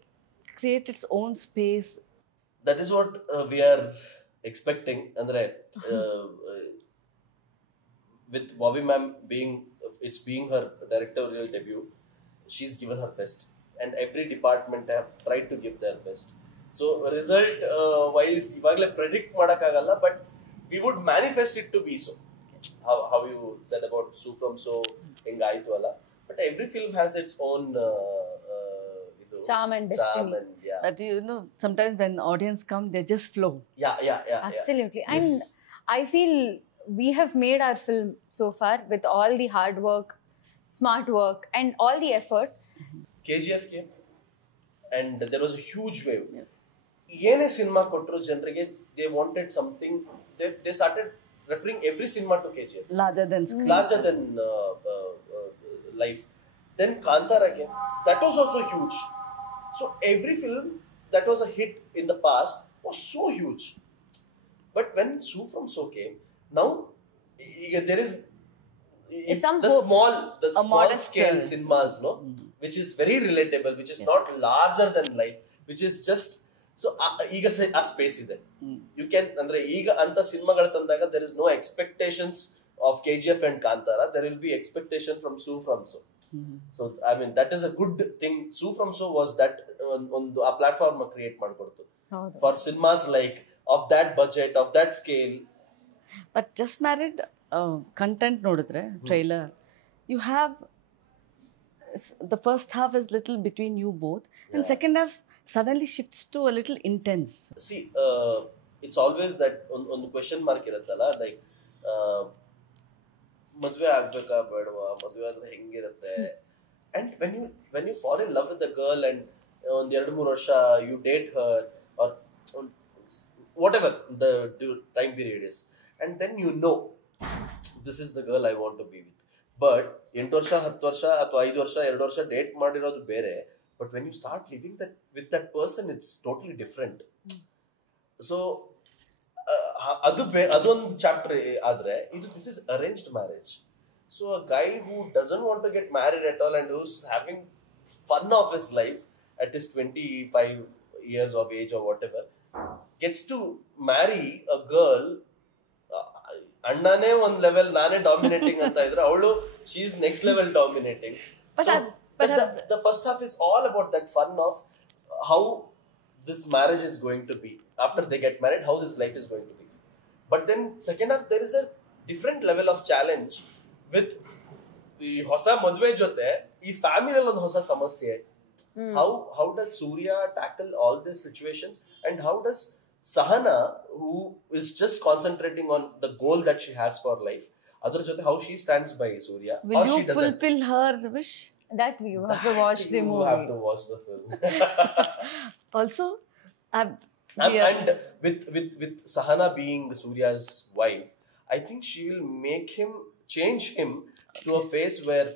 create its own space? That is what we are expecting. Andre, with Bobby ma'am being her directorial debut, she's given her best, and every department have tried to give their best. So result wise, ivagle predict madakagalla, but we would manifest it to be so. How you said about Sue from So hingayitu alla, but every film has its own charm and destiny. But sometimes when audience come, they just flow. Yeah. Absolutely. Yes. And I feel we have made our film so far with all the hard work, smart work, and all the effort. KGF came, and there was a huge wave. Yene cinema kotru ಜನರಿಗೆ they wanted something. They started referring every cinema to KGF. Larger than screen. Larger than life. Then Kantara came. That was also huge. So every film that was a hit in the past was so huge. But when Sue from So came, now there is the small scale cinemas, which is very relatable, which is not larger than life, which is just so ಈಗ ಆ ಸ್ಪೇಸ್ ಇದೆ. ಯು ಕ್ಯಾನ್ ಅಂದ್ರೆ ಈಗ ಅಂತ ಸಿನಿಮಾಗಳು ತಂದಾಗ there is no expectations of KGF and Kantara. There will be expectation from Sue from So. So I mean that is a good thing. Sue from So was that ಒಂದು ಆ ಪ್ಲಾಟ್ಫಾರ್ಮ್ ಕ್ರಿಯೇಟ್ ಮಾಡಿಕೊಡ್ತು for cinemas like of that budget, of that scale. But Just Married content ನೋಡಿದ್ರೆ trailer, you have the first half is little between you both, and second half suddenly shifts to a little intense. See, it's always that on the question mark iruttalla, like madve agbeka bedwa, madve adre hengirutte, and when you fall in love with the girl and on 2-3 varsha you date her or whatever the time period is, and then you know this is the girl I want to be with. But 8 ವರ್ಷ 10 ವರ್ಷ ಅಥವಾ 5 ವರ್ಷ 2 ವರ್ಷ ಡೇಟ್ ಮಾಡಿರೋದು ಬೇರೆ, but when you start living that with that person, it's totally different. So ಅದೊಂದು ಚಾಪ್ಟರ್ ಆದ್ರೆ this is arranged marriage. So a guy who doesn't want to get married at all and who's having fun of his life at his 25 years of age or whatever, gets to marry a girl. ಅಣ್ಣನೇ ಒಂದ್ ಲೆವೆಲ್ ನಾನೇ ಡಾಮಿನೇಟಿಂಗ್ ಅಂತ ಇದ್ರೆ ಅವಳು she is next level dominating. The first half is all about that fun of how this marriage is going to be after they get married, how this life is going to be. But then second half there is a different level of challenge with ಈ ಹೊಸ ಮದುವೆ ಜೊತೆ ಈ ಫ್ಯಾಮಿಲಿಯಲ್ಲಿ ಒಂದು ಹೊಸ ಸಮಸ್ಯೆ. How does Surya tackle all these situations, and how does Sahana, who is just concentrating on the goal that she has for life, adar jothe how she stands by Surya, Will or you she doesn't? fulfill her wish? That you have to watch the You movie. have to watch the film. Also, And with Sahana being Surya's wife, I think she will change him to a phase where,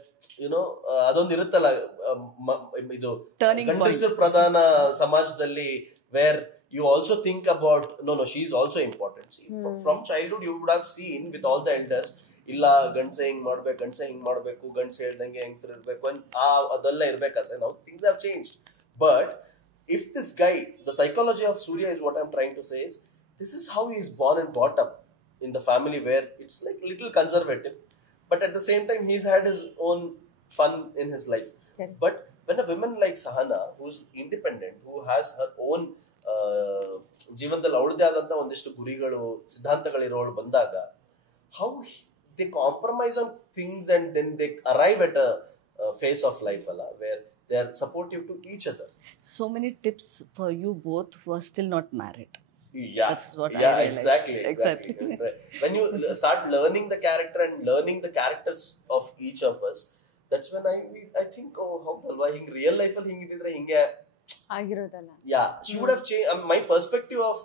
ಅದೊಂದು ಇರುತ್ತಲ್ಲ, ಇದು Turning point. ಗಂಡಸರ ಪ್ರಧಾನ ಸಮಾಜದಲ್ಲಿ, where you also think about no she is also important. See, from childhood you would have seen with all the elders, ಇಲ್ಲ ಗಂಡಸ ಹಿಂಗ್ ಮಾಡ್ಬೇಕು, ಗಂಡಸ ಹೇಳ್ದಂಗೆ ಹೆಂಗಸರು ಇರ್ಬೇಕು ಅದೆಲ್ಲ ಇರ್ಬೇಕಾದ್ರೆ now things have changed. But if this guy, the psychology of Surya is what I'm trying to say is, this is how he is born and brought up in the family where it's like little conservative, but at the same time he's had his own fun in his life. Okay. But when a woman like Sahana, who's independent, who has her own ಜೀವನದಲ್ಲಿ ಅವಳದೇ ಆದಂತ ಒಂದಿಷ್ಟು ಗುರಿಗಳು ಸಿದ್ಧಾಂತಗಳಿರೋಳು ಬಂದಾಗ, how they compromise on things and then they arrive at a phase of life where they are supportive to each other. So many tips for you both who are still not married. Yeah, That's what I yeah, realized. exactly. When you start learning the character and learning the characters of each of us, that's when I think, oh, how dalva hing real life ಅಲ್ಲಿ ಹಿಂಗಿದ್ರೆ ಹಿಂಗೆ ಆಗಿರೋದಲ್ಲ. Yeah, she would have changed. My perspective of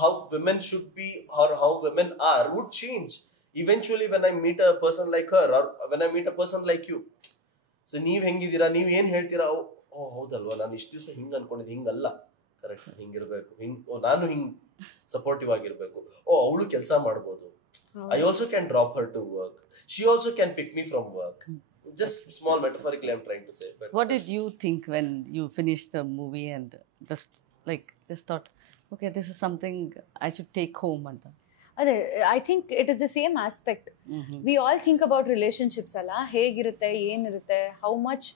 how women should be or how women are would change eventually when I meet a person like her, or when I meet a person like you. So ನೀವ್ ಹೆಂಗಿದ್ದೀರಾ, ನೀವ್ ಏನ್ ಹೇಳ್ತೀರಾ, ಓ ಹೌದಲ್ವಾ, ನಾನು ಇಷ್ಟು ದಿವಸ ಹಿಂಗ್ ಅನ್ಕೊಂಡಿದ್ದೆ, ಹಿಂಗಲ್ಲ, ಕರೆಕ್ಟ್ ಹಿಂಗಿರ್ಬೇಕು, ನಾನು ಹಿಂಗ್ ಸಪೋರ್ಟಿವ್ ಆಗಿರ್ಬೇಕು, ಅವಳು ಕೆಲಸ ಮಾಡ್ಬೋದು, I also can drop her to work, she also can pick me from work. Just small metaphorically I'm trying to say. But What did you think when you finished the movie and just thought, okay, this is something I should take home? Anta? I think it is the same aspect. We all think about relationships ಅಲ್ಲ, ಹೇಗಿರುತ್ತೆ, ಏನಿರುತ್ತೆ, how much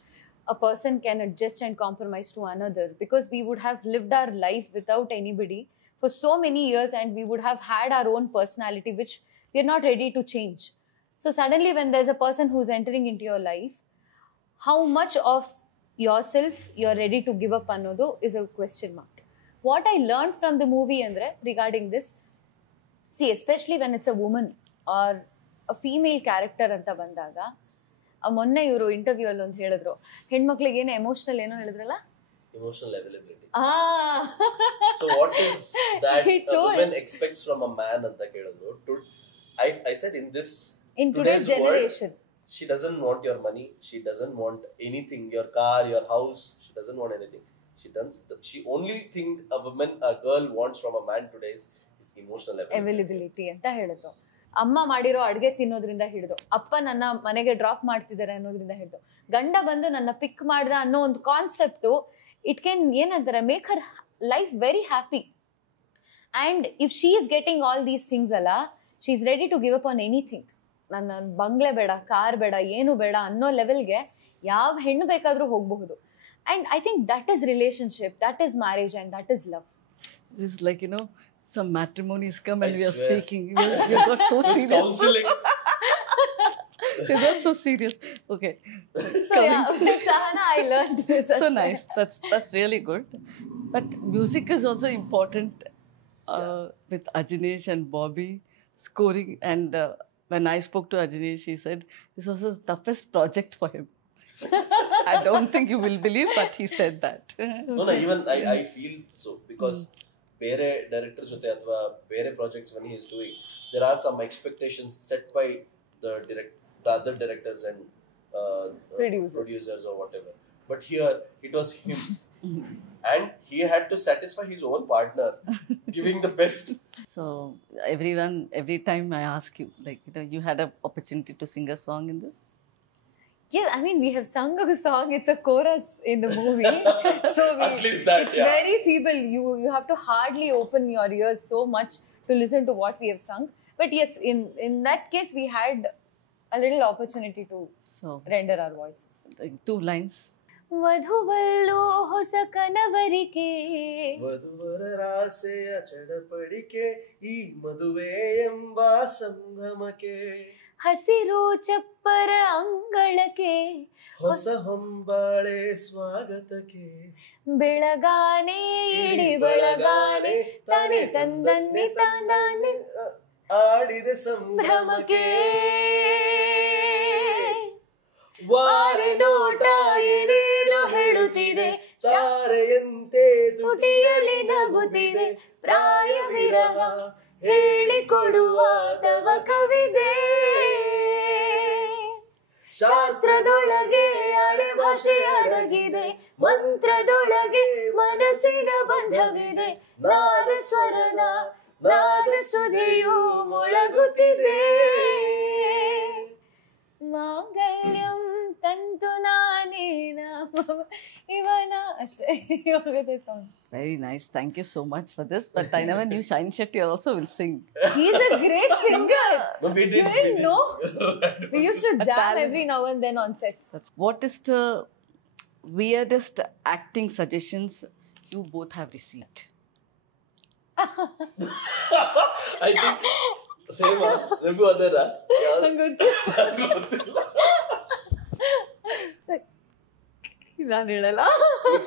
a person can adjust and compromise to another, because we would have lived our life without anybody for so many years and we would have had our own personality which we are not ready to change. So suddenly when there's a person who's entering into your life, how much of yourself you're ready to give up another is a question mark. What I learned from the movie andre regarding this, see, especially when it's a woman or a female character anta bandaga, ಮೊನ್ನೆ ಇವರು ಇಂಟರ್ವ್ಯೂ ಅಲ್ಲಿ ಒಂದು ಹೇಳಿದ್ರು, ಹೆಣ್ಮಕ್ಳಿಗೆ ಏನೋ ಎಮೋಷನಲ್ ಏನೋ ಹೇಳಿದ್ರಲ್ಲ, emotional availability. So what is that a woman expects from a man anta kelidru. I said in today's generation world, she doesn't want your money, she doesn't want anything, your car, your house, she doesn't want anything. She only thing a girl wants from a man today is emotional availability ಅಂತ ಹೇಳಿದ್ರು. ಅಮ್ಮ ಮಾಡಿರೋ ಅಡುಗೆ ತಿನ್ನೋದ್ರಿಂದ ಹಿಡಿದು, ಅಪ್ಪ ನನ್ನ ಮನೆಗೆ ಡ್ರಾಪ್ ಮಾಡ್ತಿದ್ದಾರೆ ಅನ್ನೋದ್ರಿಂದ ಹಿಡಿದು, ಗಂಡ ಬಂದು ನನ್ನ ಪಿಕ್ ಮಾಡ್ದ ಅನ್ನೋ ಒಂದು ಕಾನ್ಸೆಪ್ಟು, ಇಟ್ ಕ್ಯಾನ್ ಏನಂತಾರೆ, make her life very happy. And if she is getting all these things ಅಲ್ಲ, she is ready to give up on anything. ನನ್ನ ಬಂಗ್ಲೆ ಬೇಡ, ಕಾರ್ ಬೇಡ, ಏನು ಬೇಡ ಅನ್ನೋ ಲೆವೆಲ್ಗೆ ಯಾವ ಹೆಣ್ಣು ಬೇಕಾದರೂ ಹೋಗಬಹುದು. And I think that is relationship, that is marriage and that is love. This is like, some matrimonies come and I we are swear. speaking. You got so This serious. counseling. You got so serious. Okay. With Sahana, I learned this. So nice. That's really good. But music is also important with Ajneesh and Bobby scoring. And when I spoke to Ajneesh, he said this was the toughest project for him. I don't think you will believe, but he said that. No, even I feel so, because ಬೇರೆ ಡೈರೆಕ್ಟರ್ ಜೊತೆ ಅಥವಾ ಬೇರೆ projects when he is doing, there are some expectations set by the other directors and producers or whatever. But here it was him, and he had to satisfy his own partner, giving the best. So every time I ask you, you had an opportunity to sing a song in this? Yeah, I mean, we have sung a song. It's a chorus in the movie, so At least that, it's yeah. very feeble. You have to hardly open your ears so much to listen to what we have sung. But yes, in that case, we had a little opportunity to So, render our voices. like 2 lines. ವಧುವಲ್ಲೋ ಹೊಸ ಕನವರಿಕೆ ವಧುವರರಾಸೆಯ ಚಡಪಡಿಕೆ ಈ ಮದುವೆ ಎಂಬ ಸಂಭ್ರಮಕ್ಕೆ ಹಸಿರು ಚಪ್ಪರ ಅಂಗಳಕ್ಕೆ ಹೊಸ ಹೊಂಬಾಳೆ ಸ್ವಾಗತಕ್ಕೆ ಬೆಳಗಾನೆ ಇಡಿ ಬೆಳಗಾನೆ ತಾನೆ ತಂದನ್ನೆ ತಾಂದಾನೆ ಆಡಿದೆ ಭ್ರಮಕ್ಕೆ ವಾರೆ ನೋಟ ಏನೇನೋ ಹೇಳುತ್ತಿದೆ ತಾರೆಯಂತೆ ತುಟಿಯಲ್ಲಿ ನಗುತ್ತಿದೆ ಪ್ರಾಯ ವಿರಹ ಹೇಳಿಕೊಡುವ ತವ ಕವಿದೆ ಶಾಸ್ತ್ರದೊಳಗೆ ಅಡೆ ಭಾಷೆ ಅಡಗಿದೆ ಮಂತ್ರದೊಳಗೆ ಮನಸ್ಸಿನ ಬಂಧವಿದೆ ನಾದ ಸ್ವರದ ನಾದ ಸುಧೆಯು ಮೊಳಗುತ್ತಿದೆ ಮಾಂಗಲ್ಯಂ ತಂತು ನಾನೇನ ಇವನ ಅಷ್ಟೇ ಹೋಗುತ್ತೆ song. Very nice. Thank you so much for this. But I never knew Shine Shetty also will sing. He's a great singer. No, we You didn't didn't know? We used to jam talent. every now and then on sets. What is the weirdest acting suggestions you both have received? I think same review ಅದೇನಾ ಗೊತ್ತಿಲ್ಲ. ನಾನು ಹೇಳಲ್ಲ.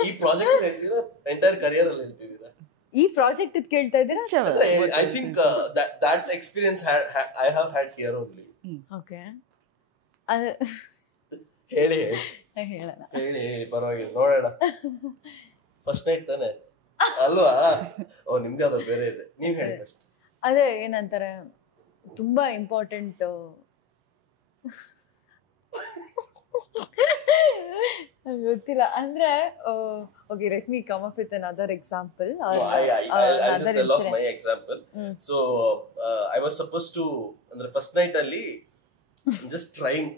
ಈ ಪ್ರಾಜೆಕ್ಟ್ ಹೇಳ್ತೀರಾ ಎಂಟೈರ್ ಕರಿಯರ್ ಅಲ್ಲಿ ಹೇಳ್ತಿದ್ದೀರಾ? ಈ ಪ್ರಾಜೆಕ್ಟ್ ಇದ್ ಕೇಳ್ತಾ ಇದ್ದೀರಾ? I think that experience I have had here only. Okay ಹೇಳಿ ಹೇಳಲ್ಲ. ಹೇಳಿ ಪರವಾಗಿಲ್ಲ ನೋಡೋಣ. ಫಸ್ಟ್ ನೈಟ್ ತಾನೆ ಅಲ್ವಾ? ಓ ನಿಮ್ದು ಅದು ಬೇರೆ ಇದೆ, ನೀವ್ ಹೇಳಿ ಫಸ್ಟ್. ಅದೇ ಏನಂತಾರೆ ತುಂಬಾ ಇಂಪಾರ್ಟೆಂಟ್ ಗೊತ್ತಿಲ್ಲ ಅಂದ್ರೆ okay let me come up with another example I'll just tell off my example. So I was supposed to ಅಂದ್ರೆ ಫಸ್ಟ್ ನೈಟ್ ಅಲ್ಲಿ ಜಸ್ಟ್ ಟ್ರೈಂಗ್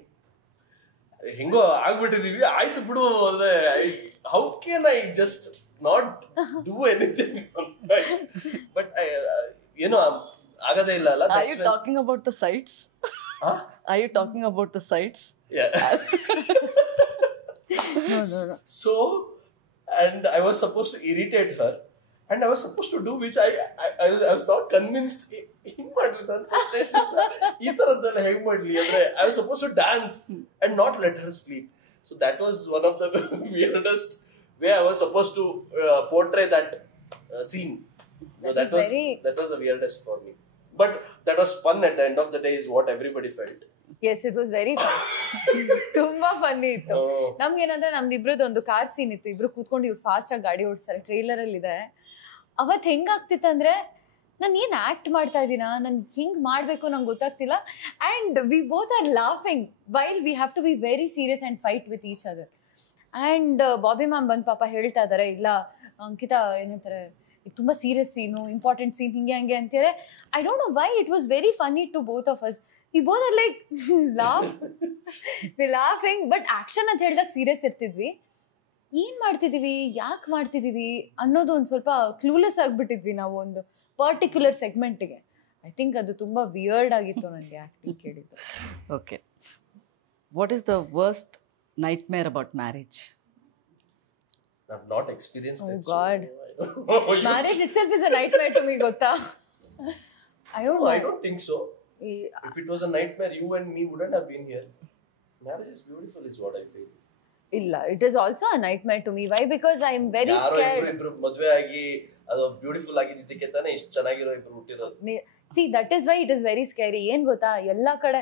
ಹೆಂಗೋ ಆಗ್ಬಿಟ್ಟಿದೀವಿ, ಆಯ್ತು ಬಿಡು ಅಂದ್ರೆ how can I just not do anything but ಏನೋ ಆಗದೇ ಇಲ್ಲ ಅಲ್ಲ. Are you talking about the sites? Are you talking about the sites? Yeah. No. So, and I was supposed to irritate her, and I was supposed to do which I was not convinced. Hing madli nan first time ee taradella heg madli andre I was supposed to dance and not let her sleep. So that was one of the weirdest way I was supposed to portray that scene. So that was the weirdest for me. But that was fun at the end of the day is what everybody felt. Yes, it was very fun. ತುಂಬಾ ಫನ್ನಿ ಇತ್ತು. ನಮ್ಗೇನಂದ್ರೆ ನಮ್ದಿಬ್ರದ್ದು ಒಂದು ಕಾರ್ ಸೀನ್ ಇತ್ತು, ಇಬ್ರು ಕೂತ್ಕೊಂಡು ಇವ್ರು ಫಾಸ್ಟ್ ಆಗಿ ಗಾಡಿ ಓಡಿಸ್ತಾರೆ, ಟ್ರೈಲರ್ ಅಲ್ಲಿ ಇದೆ. ಅವತ್ತು ಹೆಂಗಾಗ್ತಿತ್ತಂದ್ರೆ ನಾನು ಏನ್ ಆಕ್ಟ್ ಮಾಡ್ತಾ ಇದ್ದೀನ, ನನ್ ಹಿಂಗ್ ಮಾಡ್ಬೇಕು ನಂಗೆ ಗೊತ್ತಾಗ್ತಿಲ್ಲ. And we both are laughing while we have to be very serious and fight with each other. And Bobby ma'am ಬಂದ್ ಪಾಪ ಹೇಳ್ತಾ ಇದಾರೆ, ಇಲ್ಲ ಅಂಕಿತಾ ಏನಂತಾರೆ ತುಂಬಾ ಸೀರಿಯಸ್ ಸೀನು, ಇಂಪಾರ್ಟೆಂಟ್ ಸೀನ್, ಹಿಂಗೆ ಹಂಗೆ ಅಂತಾರೆ. I don't know why it was very funny to both of us. We both are like laughing, but action ಅಂತ ಹೇಳಿದಾಗ ಸೀರಿಯಸ್ ಇರ್ತಿದ್ವಿ. ಏನ್ ಮಾಡ್ತಿದೀವಿ, ಯಾಕೆ ಮಾಡ್ತಿದೀವಿ ಅನ್ನೋದು ಒಂದು ಸ್ವಲ್ಪ ಕ್ಲೂಲೆಸ್ ಆಗಿಬಿಟ್ಟಿದ್ವಿ ನಾವು ಒಂದು ಪರ್ಟಿಕ್ಯುಲರ್ ಸೆಗ್ಮೆಂಟ್ಗೆ. ಐ ಥಿಂಕ್ ಅದು ತುಂಬಾ ವಿಯರ್ಡ್ ಆಗಿತ್ತು ನನಗೆ ಆಕ್ಟಿಂಗ್ ಕೇಳಿದ್ದು. Okay. What is the worst nightmare about marriage? I've not experienced it. Oh God. Marriage itself is a nightmare to me, ಗೊತ್ತಾ? I don't know. I don't think so. If it was a nightmare, you and me wouldn't have been here. Marriage is beautiful is what I feel. ಇಲ್ಲ, it is also a nightmare to me. Why? Because I am very scared. ಇಬ್ರು ಮದುವೆ ಆಗಿ ಅದು ಬ್ಯೂಟಿಫುಲ್ ಆಗಿದ್ದಕ್ಕೆ ತಾನೇ ಇಷ್ಟು ಚೆನ್ನಾಗಿರೋ ಇಬ್ರು ಹುಟ್ಟಿರೋದು. See, that is why it is very scary. ಏನ್ ಗೊತ್ತಾ, ಎಲ್ಲಾ ಕಡೆ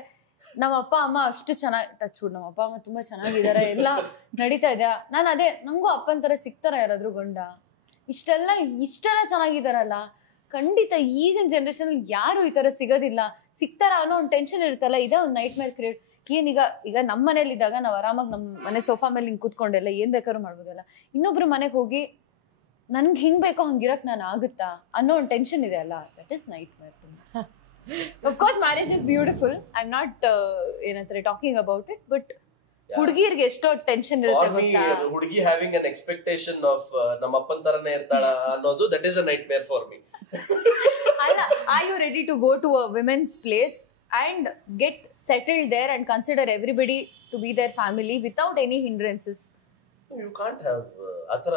ನಮ್ಮ ಅಪ್ಪ ಅಮ್ಮ ಅಷ್ಟು ಚೆನ್ನಾಗಿ ಟಚ್ವುಡ್, ನಮ್ಮ ಅಪ್ಪ ಅಮ್ಮ ತುಂಬಾ ಚೆನ್ನಾಗಿದ್ದಾರೆ, ಎಲ್ಲ ನಡೀತಾ ಇದೆ. ನಾನು ಅದೇ ನಂಗೂ ಅಪ್ಪನ ತರ ಸಿಗ್ತಾರ ಯಾರಾದ್ರೂ ಗಂಡ, ಇಷ್ಟೆಲ್ಲ ಚೆನ್ನಾಗಿದಾರಲ್ಲ. ಖಂಡಿತ ಈಗಿನ ಜನರೇಷನ್ ಅಲ್ಲಿ ಯಾರು ಈ ತರ ಸಿಗೋದಿಲ್ಲ, ಸಿಗ್ತಾರ ಅನ್ನೋ ಒಂದು ಟೆನ್ಷನ್ ಇರುತ್ತಲ್ಲ, ಇದೇ ಒಂದು ನೈಟ್ ಮೇರ್ ಕ್ರಿಯೇಟ್. ಈಗ ನಮ್ಮ ಮನೇಲಿ ಇದ್ದಾಗ ನಾವು ಆರಾಮಾಗಿ ನಮ್ಮ ಮನೆ ಸೋಫಾ ಮೇಲೆ ಹಿಂಗೆ ಕೂತ್ಕೊಂಡೆಲ್ಲ ಏನ್ ಬೇಕಾದ್ರೂ ಮಾಡ್ಬೋದಲ್ಲ. ಇನ್ನೊಬ್ರು ಮನೆಗೆ ಹೋಗಿ ನನ್ಗೆ ಹಿಂಗ್ ಬೇಕೋ ಹಂಗಿರಕ್ ನಾನು ಆಗುತ್ತಾ ಅನ್ನೋ ಒಂದು ಟೆನ್ಷನ್ ಇದೆ ಅಲ್ಲ, ದಟ್ ಇಸ್ ನೈಟ್ ಮೇರ್. Of course marriage is beautiful. I'm not ಏನಂತಾರೆ talking about it, but ಹುಡುಗಿರ್ಗೆ ಎಷ್ಟೋ ಟೆನ್ಷನ್ ಇರುತ್ತೆ For me, ಗೊತ್ತಾ. ಹುಡುಗಿ having an expectation of ನಮ್ಮ ಅಪ್ಪನ ತರನೇ ಇರ್ತಾಳ ಅನ್ನೋದು that is a nightmare for me. ಅಲ್ಲ, are you ready to go to a women's place and get settled there and consider everybody to be their family without any hindrances? You can't have ಆತರ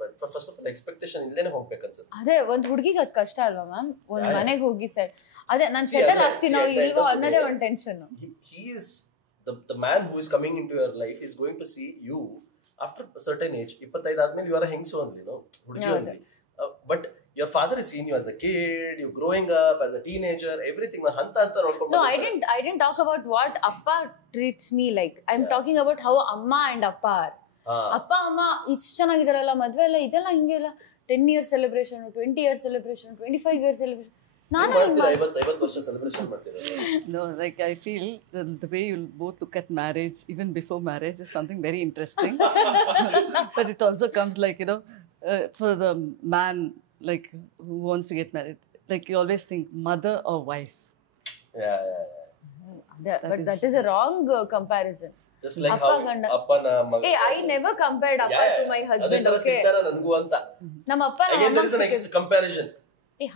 but first of all expectation ಇಲ್ದೇನೆ ಹೋಗ್ಬೇಕು ಅನ್ಸುತ್ತೆ. ಅದೇ ಒಂದ್ ಹುಡುಗಿಗೆ ಅದ್ ಕಷ್ಟ ಅಲ್ವಾ ಮ್ಯಾಮ್, ಒಂದ್ ಮನೆಗೆ ಹೋಗಿ ಸರ್ ಅದೇ ನಾನ್ See, ಸೆಟಲ್ ಅದೇ, ಆಗ್ತೀನೋ see, at the end ಇಲ್ವೋ of the ಅನ್ನೋದೇ day, ಒಂದ್ tension. He is the man who is coming into your life is going to see you after a certain age. 25 ಆದ್ಮೇಲೆ you are a ಹೆಂಗಸು only, no? ಹುಡುಗಿ only. But your father is seeing you as a kid, you growing up as a teenager, everything hanta ನೋಡ್ಕೊಂಡು. No, I didn't talk about what appa treats me like. I'm talking about how amma and appa are. ಅಪ್ಪ ಅಮ್ಮ ಇಷ್ಟು ಚೆನ್ನಾಗಿದಾರಲ್ಲ, ಮದ್ವೆ ಎಲ್ಲ ಇದೆಲ್ಲ ಹಿಂಗೆಲ್ಲ 10 years celebration, 20 years celebration, 25 years celebration. ನಾನು 50 ವರ್ಷ ಸೆಲೆಬ್ರೇಷನ್ ಮಾಡ್ತೀರಾ? No, like I feel the way you both look at marriage, even before marriage, is something very interesting. But it also comes like, you know, for the man, like who wants to get married, like you always think mother or wife. Yeah. but that is a wrong comparison. Just like ಅಪ್ಪ how ಗಂಡ. ಅಪ್ಪನ ಮಗ. Hey, I never compared appa to my husband, okay? ಸಿಗ್ತಾರ ನನಗೂ ಅಂತ. ನಮ್ಮ ಅಪ್ಪ Again, there is a next comparison.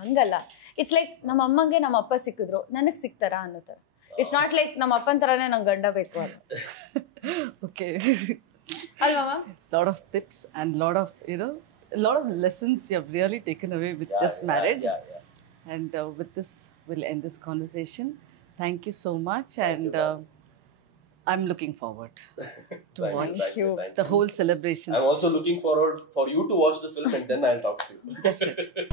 ಹಂಗಲ್ಲ, ಇಟ್ಸ್ ಲೈಕ್ ನಮ್ಮ ಅಮ್ಮಂಗೆ ನಮ್ಮ ಅಪ್ಪ ಸಿಕ್ಕಿದ್ರು ನನಗ್ ಸಿಕ್ತಾರಾ ಅನ್ನೋ ತರ. ಇಟ್ಸ್ ನಾಟ್ ಲೈಕ್ ನಮ್ಮ ಅಪ್ಪನ ತರಾನೇ ನಂಗೆ ಗಂಡ ಬೇಕು ಅಂತ. Okay. ಅಲ್ವಾ ma'am? Lot of tips and lot of, you know, a lot of lessons you have really taken away with just married. Yeah. And with this, we'll end this conversation. Thank you so much. And I'm looking forward to watch Thank you. the whole celebrations. I'm also looking forward for you to watch the film and then I'll talk to you. Definitely.